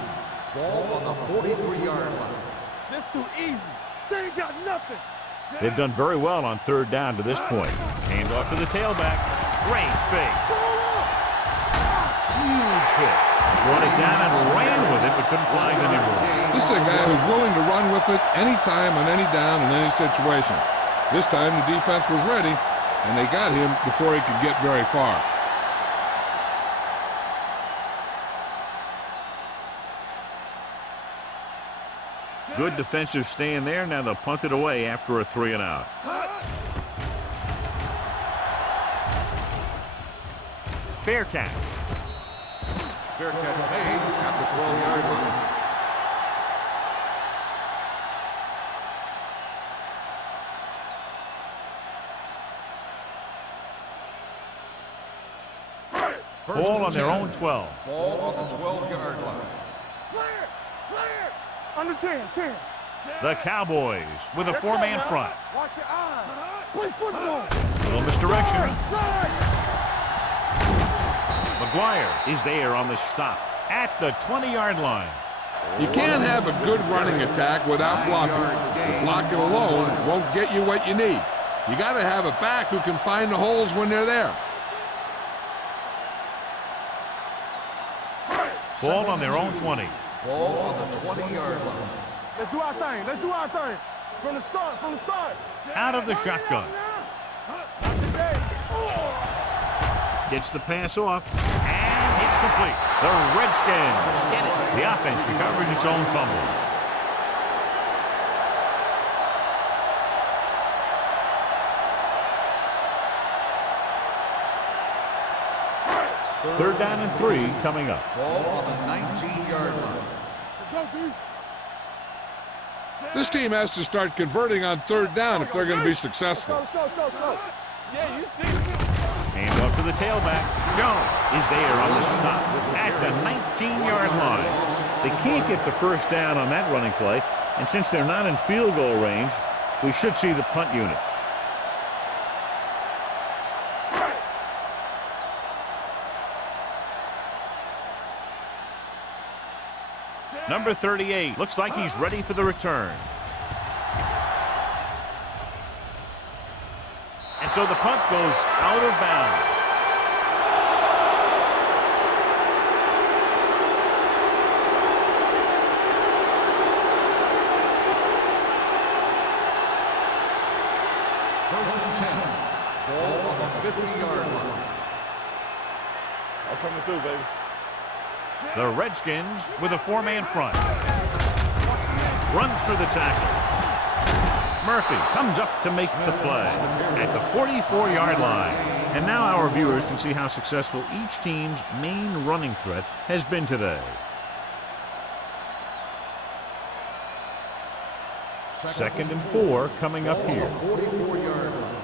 Ball on the 43-yard line. This too easy. They ain't got nothing. They've done very well on third down to this point. Hand off to the tailback. Great fake. Huge hit. Brought it down and ran with it, but couldn't find any room. This is a guy who's willing to run with it anytime, on any down, in any situation. This time the defense was ready, and they got him before he could get very far. Good defensive stand there. Now they'll punt it away after a 3 and out. Fair catch. Fair catch made at the 12-yard line. Ball on their own 12. Ball on the 12-yard line. Clear! Clear! Under 10, 10. The Cowboys with a four-man front. Watch your eyes. Play football. Little misdirection. Slide. McGuire is there on the stop at the 20-yard line. You can't have a good running attack without blocking. Blocking alone won't get you what you need. You got to have a back who can find the holes when they're there. Ball on their own 20. Ball on the 20-yard line. Let's do our thing. Let's do our thing. From the start, from the start. Out of the shotgun. Not today. Gets the pass off, and it's complete. The Redskins get it. The offense recovers its own fumbles. Third down and 3 coming up. Ball on the 19-yard line. Let's go, D. This team has to start converting on third down if they're going to be successful. Let's go. Yeah, you see me. Hand off to the tailback. Jones is there on the stop at the 19-yard line. They can't get the first down on that running play, and since they're not in field goal range, we should see the punt unit. Number 38 looks like he's ready for the return. And so the punt goes out of bounds. First and 10. Ball on the 50-yard line. I'm coming through, baby. The Redskins with a four-man front. Runs through the tackle. Murphy comes up to make the play at the 44-yard line. And now our viewers can see how successful each team's main running threat has been today. Second and 4 coming up here. 44-yard line.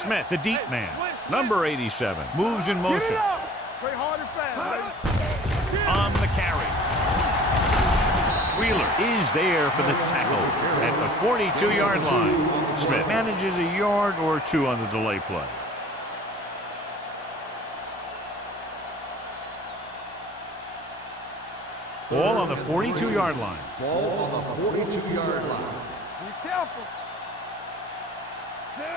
Smith, the deep man, number 87, moves in motion. Play hard and fast, baby. On the carry. Wheeler is there for the tackle at the 42-yard line. Smith manages a yard or two on the delay play. Ball on the 42-yard line. Ball on the 42-yard line. Be careful.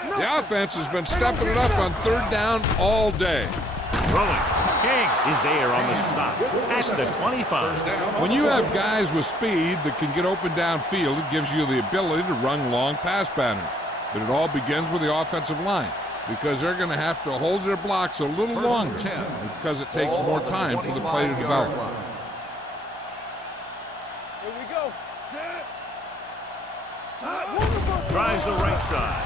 The offense has been stepping it up on third down all day. Throwing. King is there on the stop at the 25. When you have guys with speed that can get open downfield, it gives you the ability to run long pass patterns. But it all begins with the offensive line because they're going to have to hold their blocks a little longer because it takes more time for the play to develop. Here we go. Tries the right side.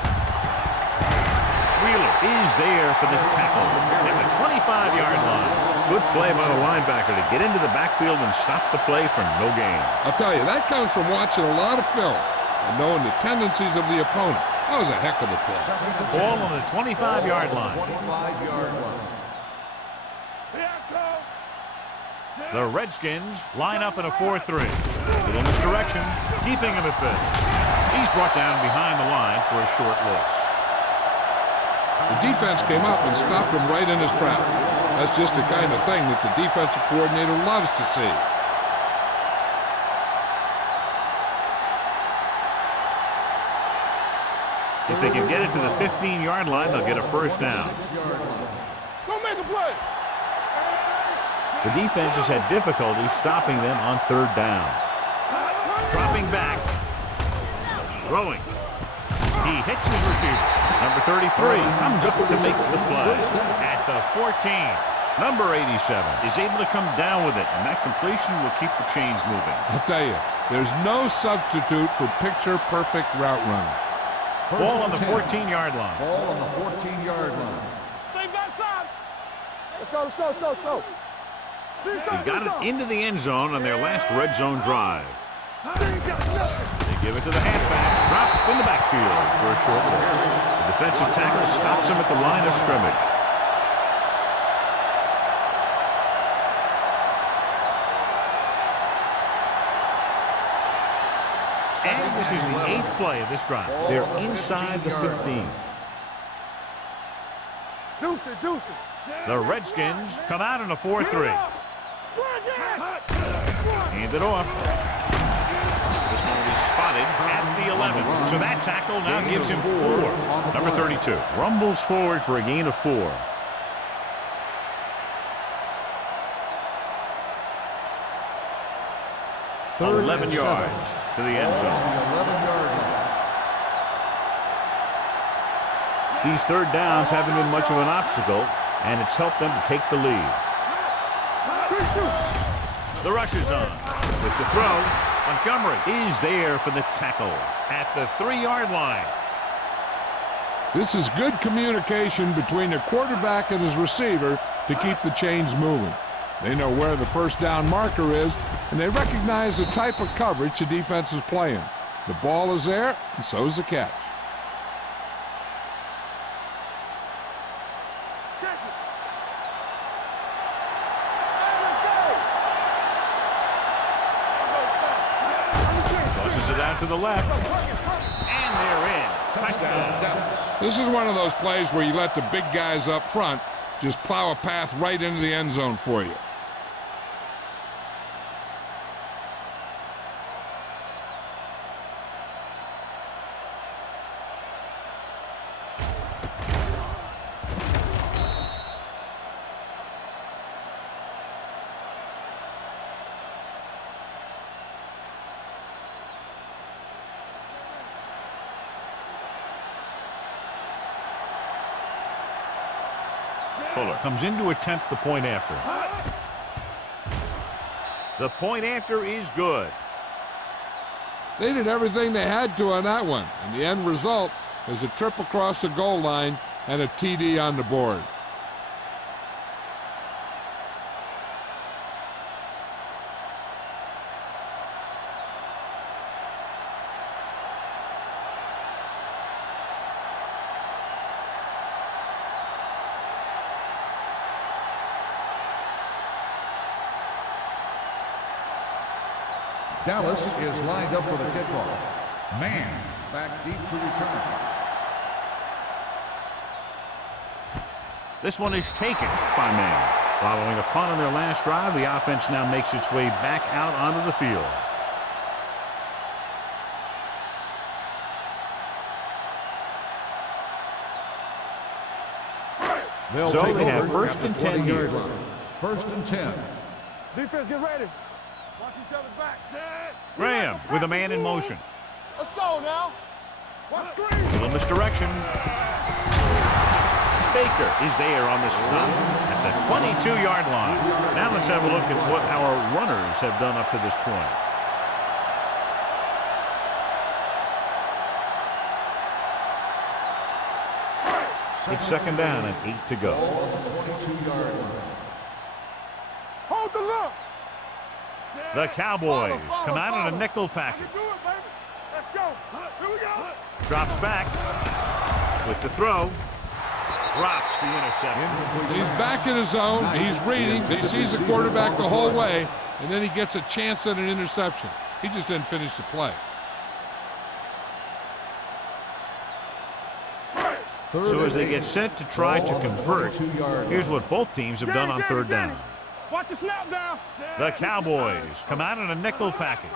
Wheeler is there for the tackle at the 25-yard line. Good play by the linebacker to get into the backfield and stop the play for no gain. I'll tell you, that comes from watching a lot of film and knowing the tendencies of the opponent. That was a heck of a play. Ball on the 25-yard line. 25-yard line. The Redskins line up in a 4-3. Little misdirection, keeping him at bay. He's brought down behind the line for a short loss. The defense came up and stopped him right in his trap. That's just the kind of thing that the defensive coordinator loves to see. If they can get it to the 15-yard line, they'll get a first down. Go make a play. The defense has had difficulty stopping them on third down. Dropping back. Throwing. He hits his receiver. Number 33 comes up to make the play at the 14. Number 87 is able to come down with it, and that completion will keep the chains moving. I'll tell you, there's no substitute for picture-perfect route running. Ball on the 14-yard line. Ball on the 14-yard line. Stay back side. Let's go. They got it into the end zone on their last red zone drive. They give it to the halfback. Dropped in the backfield for a short loss. The Defensive tackle stops him at the line of scrimmage. And this is the 8th play of this drive. They're inside the 15. The Redskins come out in a 4-3. Hand it off. This one is spotted at the 11. So that tackle now gives him 4. Number 32 rumbles forward for a gain of 4. Third 11 and yards to the end zone. 11-yard line. These third downs haven't been much of an obstacle, and it's helped them to take the lead. The rush is on. With the throw, Montgomery is there for the tackle at the 3-yard line. This is good communication between the quarterback and his receiver to keep the chains moving. They know where the first down marker is, and they recognize the type of coverage the defense is playing. The ball is there, and so is the catch. Tosses it out to the left, and they're in. Touchdown. This is one of those plays where you let the big guys up front just plow a path right into the end zone for you. Fuller comes in to attempt the point after. The point after is good. They did everything they had to on that one, and the end result is a trip across the goal line and a TD on the board. Dallas is lined up for the kickoff. Man back deep to return. This one is taken by Man. Following a punt on their last drive, the offense now makes its way back out onto the field. So they have first and 10 here. First and 10. Defense, get ready. Watch each other's back. Graham with a man in motion. Let's go now. Watch screen. Little misdirection. Baker is there on the stop at the 22-yard line. Now let's have a look at what our runners have done up to this point. It's second down and 8 to go. Ball on the 22-yard line. Hold the look. The Cowboys come out in a nickel package. Let's go. Here we go. Drops back with the throw. Drops the interception. He's back in his zone. He's reading. He sees the quarterback the whole way, and then he gets a chance at an interception. He just didn't finish the play. So as they get set to try to convert, here's what both teams have done on third down. Watch the snap down. The Cowboys come out in a nickel package.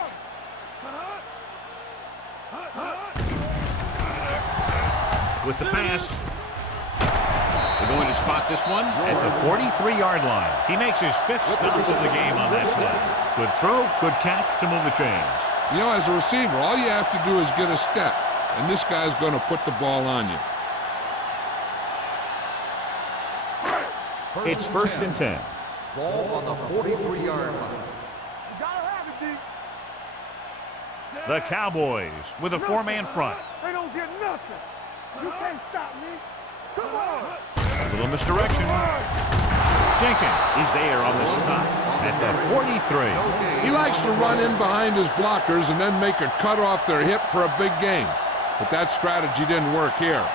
With the pass. They're going to spot this one at the 43-yard line. He makes his 5th stop of the game on that play. Good throw, good catch to move the chains. You know, as a receiver, all you have to do is get a step, and this guy's going to put the ball on you. It's first and 10. Ball on the 43-yard line. You gotta have it, D. The Cowboys with a 4-man front. They don't get nothing. You can't stop me. Come on. A little misdirection. Jenkins is there on the stop at the 43. He likes to run in behind his blockers and then make a cut off their hip for a big gain. But that strategy didn't work here.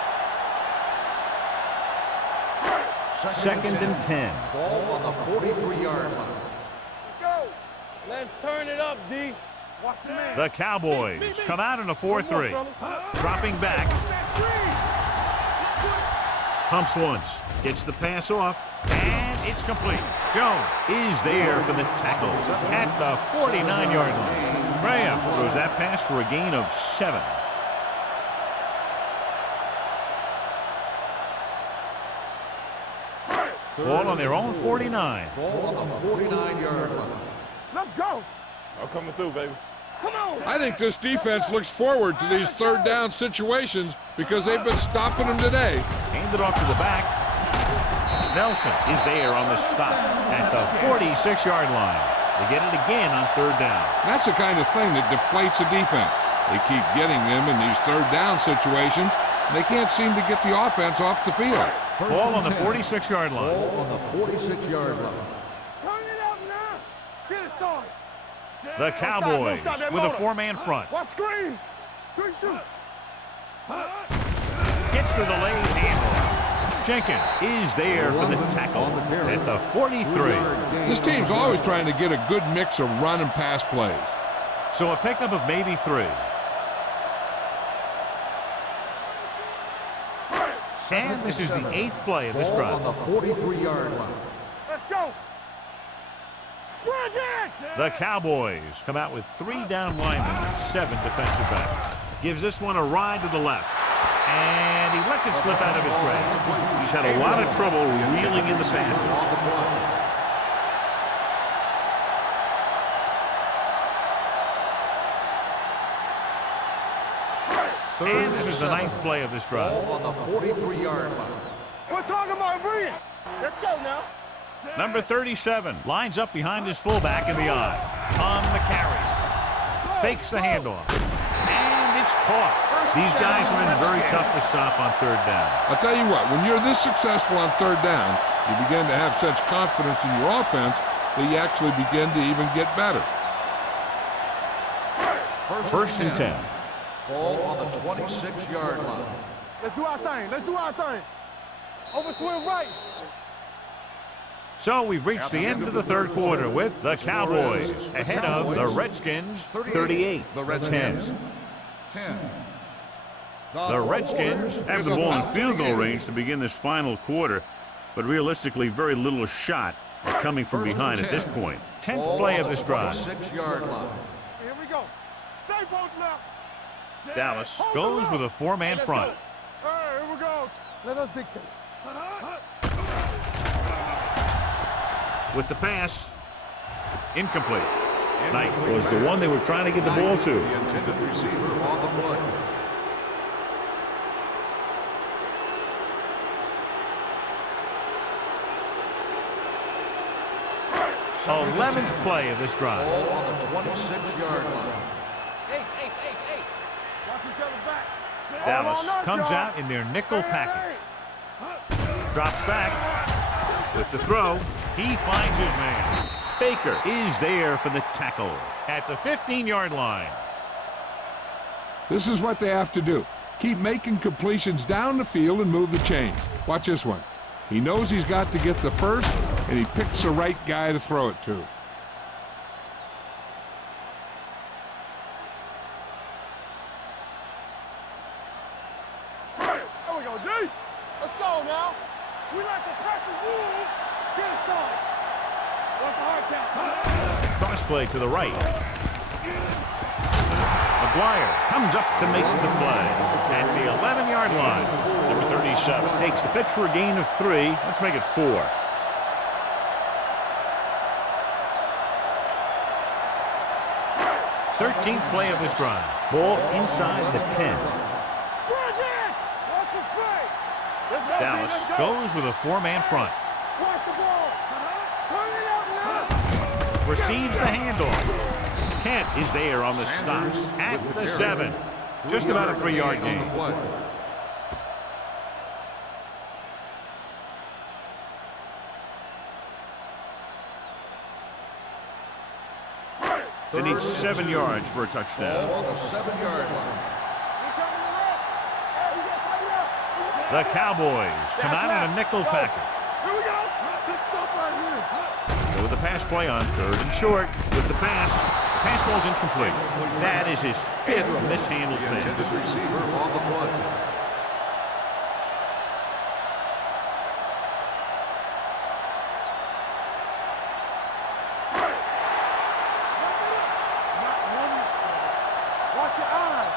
Second and 10. Ball on the 43-yard line. Let's go. Let's turn it up, D. Watch the man. The Cowboys come out in a 4-3. Dropping back. Pumps once. Gets the pass off. And it's complete. Jones is there for the tackle at the 49-yard line. Graham throws that pass for a gain of 7. Ball on their own 49. Ball on the 49-yard line. Let's go. I'm coming through, baby. Come on. I think this defense looks forward to these third down situations because they've been stopping them today. Handed off to the back. Nelson is there on the stop at the 46-yard line. They get it again on third down. That's the kind of thing that deflates a defense. They keep getting them in these third down situations, and they can't seem to get the offense off the field. Ball on the 46-yard line. Ball on the 46-yard line. Turn it up now. Get it started. The Cowboys with a 4-man front. Watch screen. Screen shoot. Gets the delayed handoff. Jenkins is there for the tackle at the 43. This team's always trying to get a good mix of run and pass plays. So a pickup of maybe 3. And this is the 8th play of this Ball drive. on the 43-yard line. Let's go. The Cowboys come out with 3 down linemen and 7 defensive backs. Gives this one a ride to the left. And he lets it slip out of his grasp. He's had a lot of trouble reeling in the passes. And this is the 9th play of this drive. Ball on the 43-yard line. We're talking about brilliant. Let's go now. Number 37 lines up behind his fullback in the eye. On the carry. Fakes the handoff. And it's caught. These guys have been very tough to stop on third down. I'll tell you what, when you're this successful on third down, you begin to have such confidence in your offense that you actually begin to even get better. First and 10. Ball on the 26-yard line. Let's do our thing. Let's do our thing. Over swing right. So we've reached the end of the third quarter with the Cowboys ahead of the Redskins 38-10. The Redskins have the ball in field goal range to begin this final quarter, but realistically very little shot at coming from behind at this point. 10th play of this drive. 26-yard line. Here we go. Stay posted up. Dallas goes with a 4-man front. All right, here we go. Let us dictate. With the pass, incomplete. Knight was the one they were trying to get the ball to. The intended receiver on the play. 11th play of this drive. Ball on the 26-yard line. Ace. Watch each other back. Dallas comes out in their nickel package. Drops back with the throw. He finds his man. Baker is there for the tackle at the 15-yard line. This is what they have to do. Keep making completions down the field and move the chains. Watch this one. He knows he's got to get the first, and he picks the right guy to throw it to. There we go, D. Let's go now. We like to press the rules. Get it started. What's the hard count? Cross play to the right. McGuire comes up to make the play at the 11-yard line. Number 37 takes the pitch for a gain of 3. Let's make it 4. Thirteenth play of this drive. Ball inside the 10. Dallas goes with a 4-man front. Watch the ball. Turn it up now. Receives the handoff. Kent is there on the stops at the 7. Just about a 3-yard gain. They need 7 yards for a touchdown. Ball on the 7-yard line. The Cowboys come out in a nickel package. So with the pass play on 3rd and short, with the pass ball's incomplete. That is his 5th mishandled The intended pass. receiver on the play. Watch your eyes.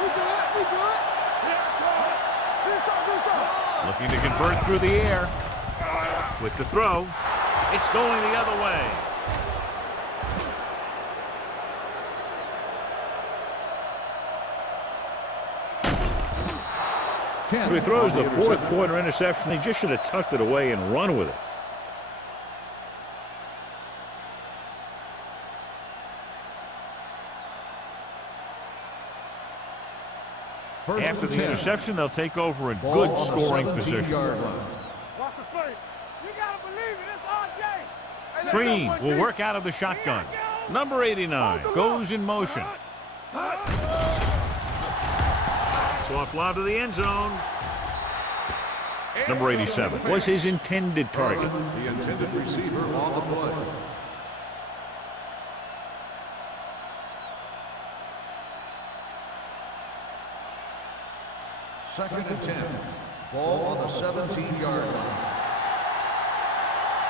We good. We good. Looking to convert through the air. With the throw, it's going the other way. So he throws the 4th quarter interception. He just should have tucked it away and run with it. After the interception, they'll take over in good scoring position. Watch the play. You gotta believe it. It's RJ. Green will work out of the shotgun. Number 89 goes in motion. Soft lob to the end zone. Number 87 was his intended target. The intended receiver on the play. Second and 10. Ball on the 17-yard line.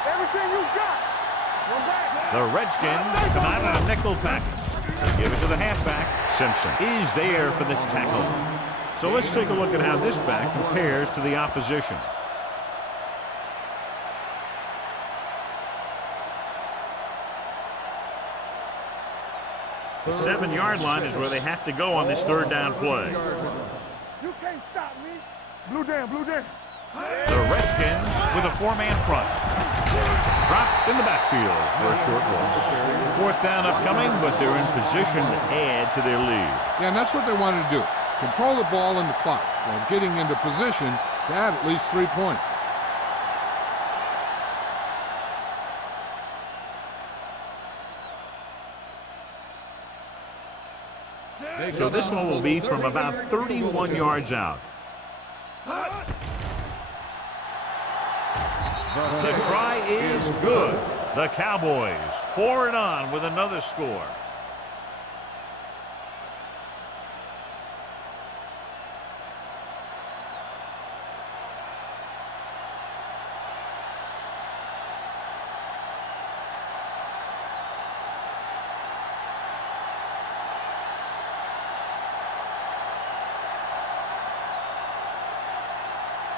Everything you got. One back. The Redskins come out in a nickel package. They give it to the halfback. Simpson is there for the tackle. So let's take a look at how this back compares to the opposition. The 7-yard line is where they have to go on this 3rd down play. You can't stop me. Blue down, blue down. The Redskins with a 4-man front. Dropped in the backfield for a short loss. 4th down upcoming, but they're in position to add to their lead. Yeah, and that's what they wanted to do. Control the ball and the clock while getting into position to add at least 3 points. So this one will be from about 31 yards out. The try is good. The Cowboys pour it on with another score.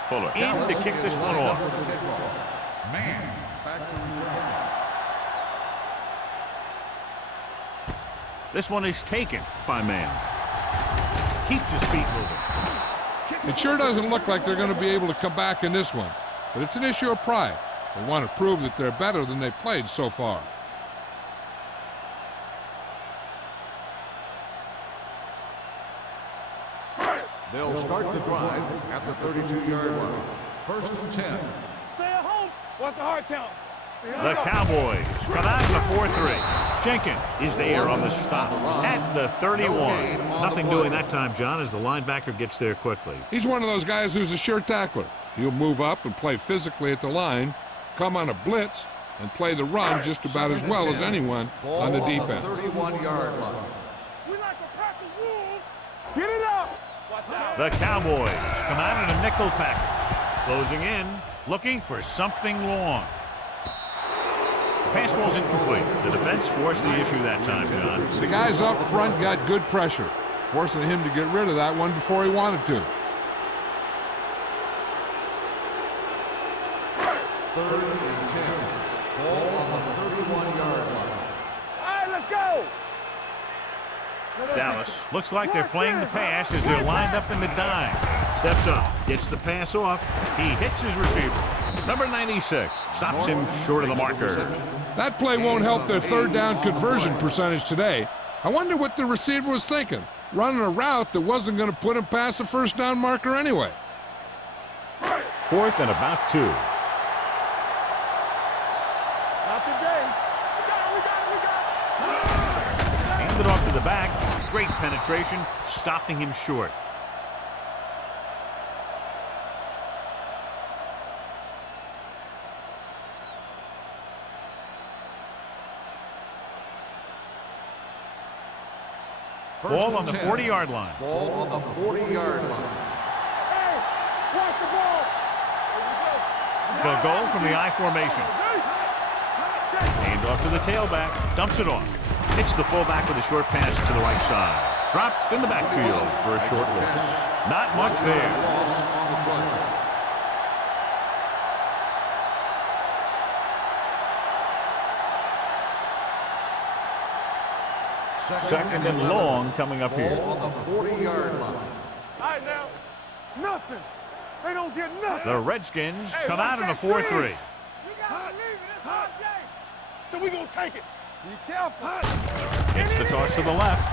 Fuller in to kick this one off. Man, back to return. This one is taken by Man. Keeps his feet moving. It sure doesn't look like they're going to be able to come back in this one, but it's an issue of pride. They want to prove that they're better than they've played so far. They'll start the drive at the 32-yard line. 1st and 10. Stay at home. What's the hard count? The Cowboys come out in the 4-3. Jenkins is there on the stop at the 31. Nothing doing that time, John, as the linebacker gets there quickly. He's one of those guys who's a sure tackler. He'll move up and play physically at the line, come on a blitz, and play the run just about as well as anyone on the defense. 31-yard line. We like a pack of wolves. Get it up. The Cowboys come out in a nickel package. Closing in, looking for something long. The pass ball's incomplete. The defense forced the issue that time, John. The guys up front got good pressure, forcing him to get rid of that one before he wanted to. 3rd and 10. Ball on the 31-yard line. All right, let's go. Dallas looks like they're playing the pass as they're lined up in the dime. Steps up, gets the pass off. He hits his receiver. Number 96 stops him short of the marker. That play won't help their 3rd down conversion percentage today. I wonder what the receiver was thinking, running a route that wasn't going to put him past the 1st down marker anyway. 4th and about 2. Not today. We got it. Handed off to the back. Great penetration, stopping him short. Ball on the 40-yard line. Ball on the 40-yard line. Hey, watch the ball. They'll go from the I formation. Hand off to the tailback. Dumps it off. Hits the fullback with a short pass to the right side. Dropped in the backfield for a short loss. Not much there. Loss on the play. Second and long coming up here. Ball on the 40-yard line. All right, now. Nothing. They don't get nothing. The Redskins come out in a 4-3. You gotta believe it. It's our game. So we gonna take it. Be careful. It's the toss to the left.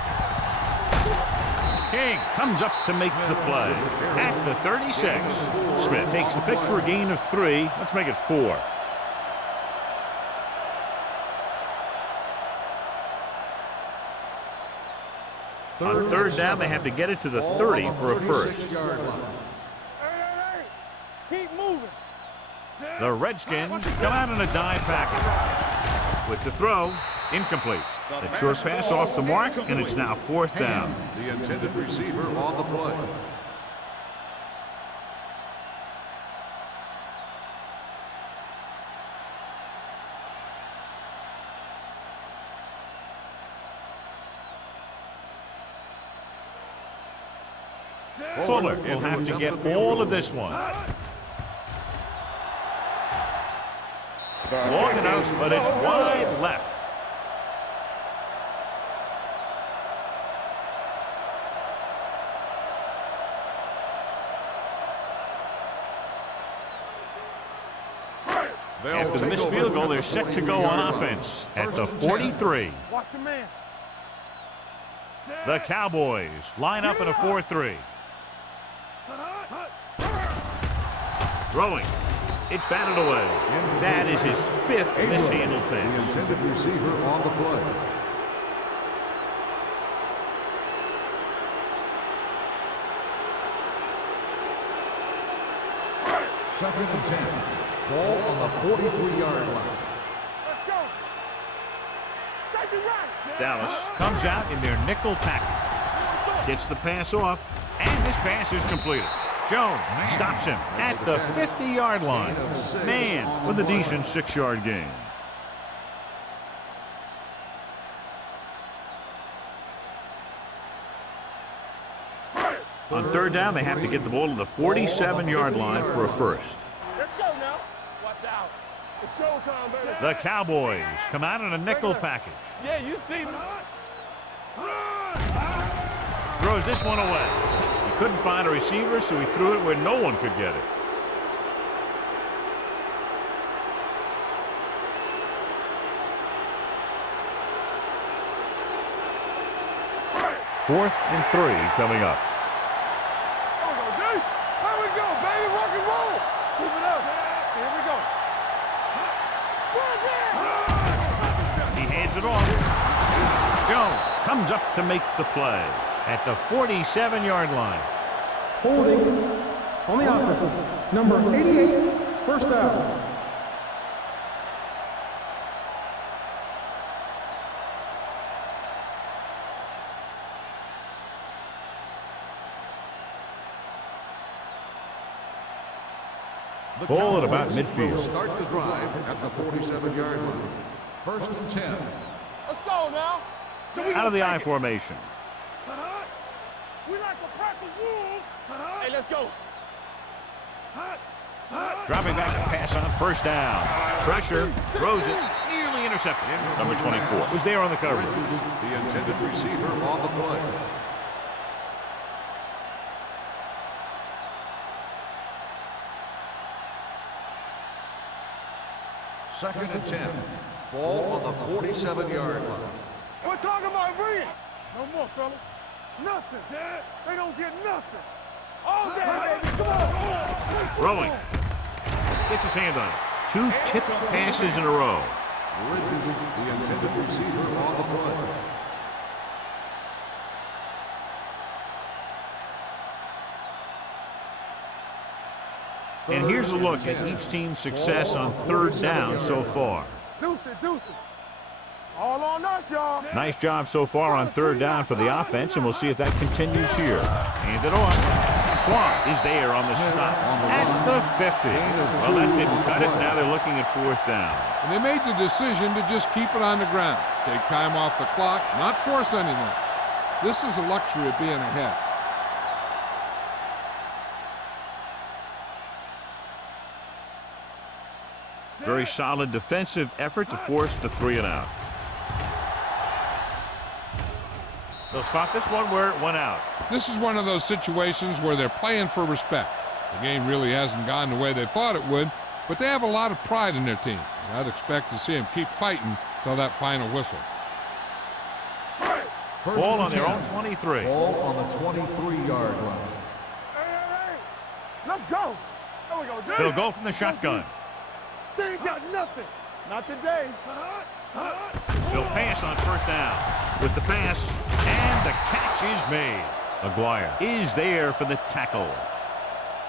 King comes up to make the play at the 36. Smith takes the pitch for a gain of 3. Let's make it 4. On third down, they have to get it to the 30 for a first. Hey. Keep moving. The Redskins come out in a dime package. With the throw, incomplete. The short pass off the mark, and it's now 4th down. The intended receiver on the play. Fuller will have to get all of this one. Long enough, but it's wide left. After the missed field goal, they're set to go on offense at the 43. Watch your man. The Cowboys line up in a 4-3. Throwing. It's batted away. That is his 5th mishandled The pass. intended receiver on the play. Second and 10. Ball on the 43-yard line. Let's go. Safety right. Dallas comes out in their nickel package. Gets the pass off, and this pass is completed. Jones stops him at the 50-yard line. Man, with a decent 6-yard gain. On third down, they have to get the ball to the 47-yard line for a first. Let's go now. Watch out. It's showtime, baby. The Cowboys come out in a nickel package. Yeah, you see me. Throws this one away. He couldn't find a receiver, so he threw it where no one could get it. Fourth and 3 coming up. There we go, baby. Rock and roll. Keep it up. Here we go. He hands it off. Jones comes up to make the play at the 47-yard line. Holding on the offense. Number 88, first down. Ball at about Cowboys midfield. will start the drive at the 47-yard line. First and 10. Let's go now. So we Out of the gonna I take it. formation. We like to practice wolves. Hey, let's go. Dropping back to pass on first down. Pressure, throws it, nearly intercepted. Number 24 was there on the coverage. The intended receiver on the play. Second and 10. Ball on the 47-yard line. We're talking about bringing. No more, fellas. Nothing. They don't get nothing. All day, baby. Come on. Throwing. Gets his hand on it. 2 tipped passes in a row. Bridges, the intended receiver on the play. And here's a look at each team's success on third down so far. Deuce it, deuce it. All on us, y'all. Nice job so far on third down for the offense, and we'll see if that continues here. Hand it off. Swan is there on the stop at the 50. Well, that didn't cut it. Now they're looking at fourth down. And they made the decision to just keep it on the ground. Take time off the clock, not force anything. This is the luxury of being ahead. Very solid defensive effort to force the 3-and-out. They'll spot this one where it went out. This is one of those situations where they're playing for respect. The game really hasn't gone the way they thought it would, but they have a lot of pride in their team. I'd expect to see them keep fighting till that final whistle. Ball on their own 23. Ball on the 23-yard line. Hey. Let's go. There we go. They'll go from the shotgun. They ain't got nothing. Not today. They'll pass on first down. With the pass, and the catch is made. Aguirre is there for the tackle.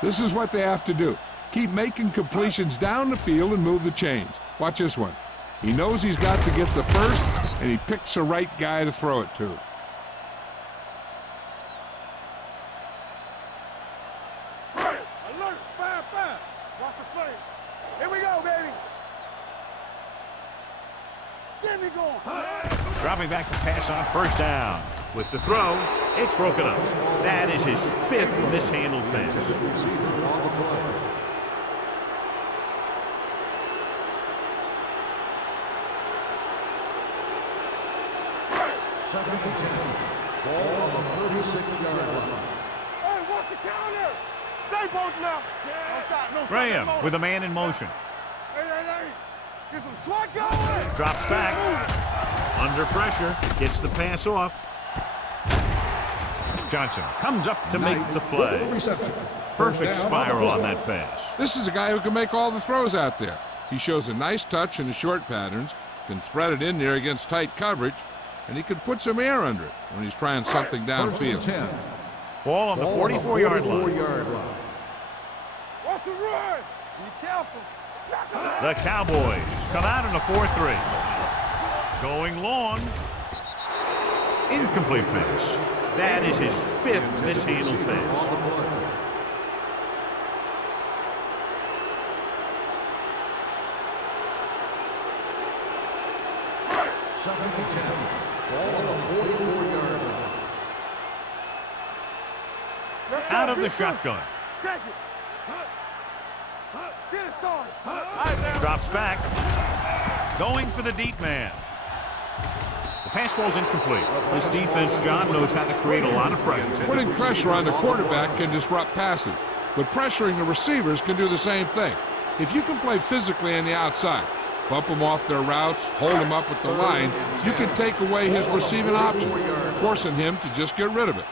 This is what they have to do. Keep making completions down the field and move the chains. Watch this one. He knows he's got to get the first, and he picks the right guy to throw it to. Alert, 5-5. Watch the play. Here we go, baby. Get me going. Dropping back to pass on first down. With the throw, it's broken up. That is his 5th mishandled pass. Receiver on the play. Second and 10. Ball on the 36-yard line. Hey, watch the counter. Stay both now. Don't stop. No stop. Graham with a man in motion. Hey. Get some swat going. Drops back. Under pressure. Gets the pass off. Johnson comes up to make the play. Reception. Perfect spiral on that pass. This is a guy who can make all the throws out there. He shows a nice touch in the short patterns, can thread it in there against tight coverage, and he can put some air under it when he's trying something downfield. 10. Ball on the 44-yard line. Watch the run. Be careful. The Cowboys come out in a 4-3. Going long. Incomplete pass. That is his 5th mishandled pass. Second and 10. Ball on the 44-yard line. Out of the shotgun. Check it. Get it started. Drops back. Going for the deep man. The pass ball's incomplete. This defense, John, knows how to create a lot of pressure. Putting pressure on the quarterback can disrupt passing, but pressuring the receivers can do the same thing. If you can play physically on the outside, bump them off their routes, hold them up at the line, you can take away his receiving options, forcing him to just get rid of it.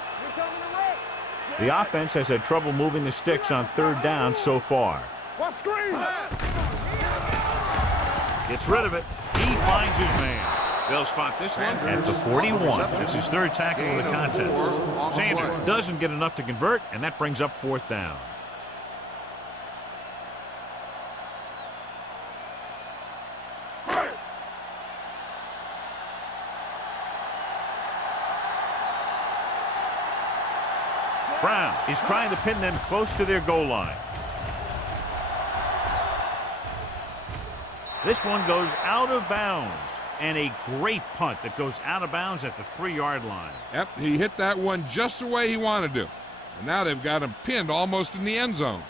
The offense has had trouble moving the sticks on third down so far. Watch screen. Gets rid of it. He finds his man. They'll spot this one at the 41. It's his 3rd tackle of the contest. Sanders doesn't get enough to convert, and that brings up 4th down. Brown is trying to pin them close to their goal line. This one goes out of bounds. And a great punt that goes out of bounds at the 3-yard line. Yep, he hit that one just the way he wanted to. And now they've got him pinned almost in the end zone.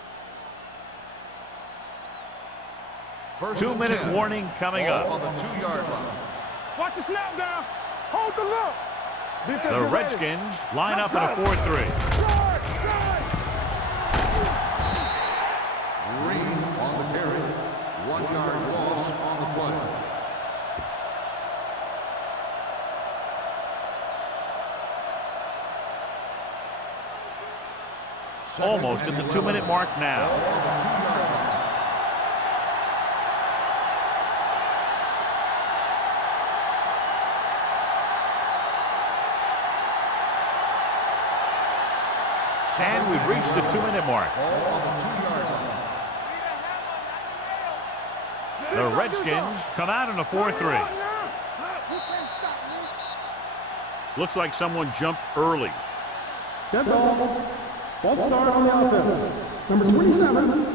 2-minute warning coming up. On the 2-yard line. Watch the snap down. Hold the look. The Redskins line up in a 4-3. Green on the carry. 1-yard loss on the play. Almost at the 2-minute mark now. And we've reached the 2-minute mark. The Redskins come out in a 4-3. Looks like someone jumped early. Dead ball. False start on the offense. Number 27.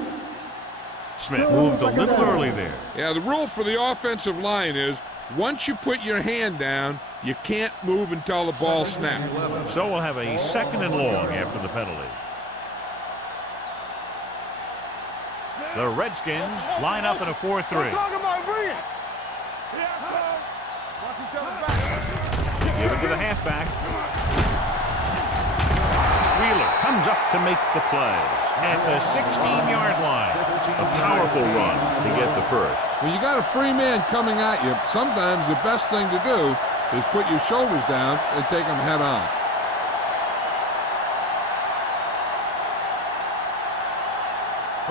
Smith moved a little early there. Yeah, the rule for the offensive line is once you put your hand down, you can't move until the ball snaps. So we'll have a 2nd and long after the penalty. The Redskins line up in a 4-3. Talk about bringing. Give it to the halfback. Wheeler comes up to make the play at the 16-yard line. A powerful run to get the first. When you got a free man coming at you, sometimes the best thing to do is put your shoulders down and take them head on.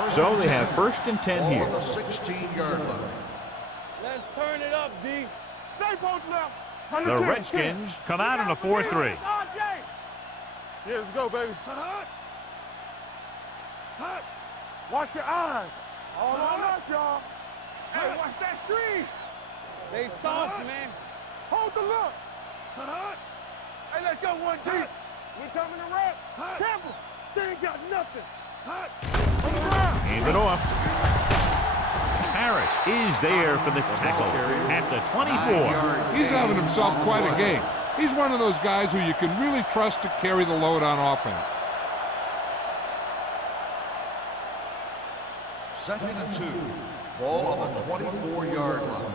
So they have 1st and 10 here. On the 16-yard line. Let's turn it up, D. Stay post left. The Redskins come out in a 4-3. Yeah, let's go, baby. Watch your eyes. All on us, y'all. Hey, watch that screen. They soft, man. Hold the look. Hey, let's go 1 deep. We coming to wrap. Temple. They ain't got nothing. On the ground. Hand it off. Harris is there for the tackle at the 24. He's having himself quite a game. He's one of those guys who you can really trust to carry the load on offense. 2nd and 2. Ball on the 24-yard line.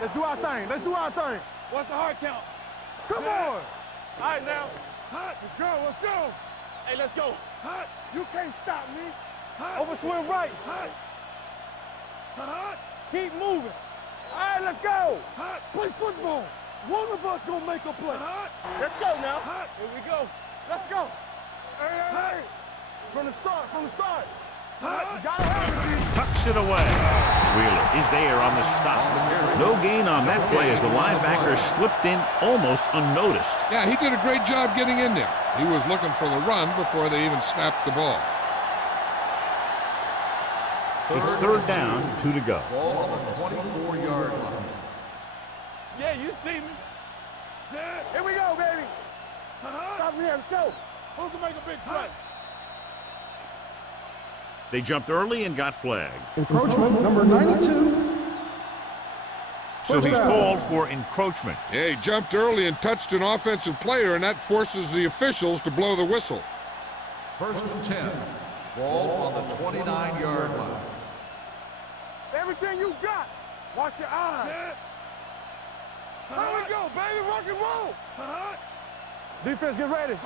Let's do our thing. Let's do our thing. What's the hard count? Come on. All right, now. Let's go. Let's go. Hey, let's go. You can't stop me. Over swing right. Keep moving. All right, let's go. Play football. One of us gonna make a play. Let's go now. Here we go. Let's go. Hey. From the start. You gotta have it, Tucks it away. Wheeler is there on the stop. No gain on that play as the linebacker slipped in almost unnoticed. Yeah, he did a great job getting in there. He was looking for the run before they even snapped the ball. It's 3rd down, 2 to go. Ball on the 24-yard line. Yeah, you see me. Here we go, baby. Stop here. Let's go. Who can make a big play? They jumped early and got flagged. Encroachment, number 92. So he's called for encroachment. Yeah, he jumped early and touched an offensive player, and that forces the officials to blow the whistle. 1st and 10. Ball on the 29-yard line. Everything you got. Watch your eyes. Here we go, baby. Rock and roll. Defense, get ready.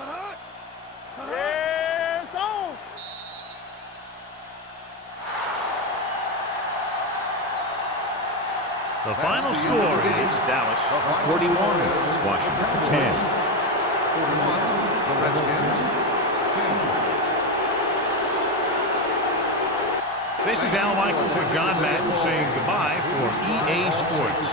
Yeah, it's on. The final score is Dallas 41, Washington 10. 41, the Redskins. This is Al Michaels with John Madden saying goodbye for EA Sports.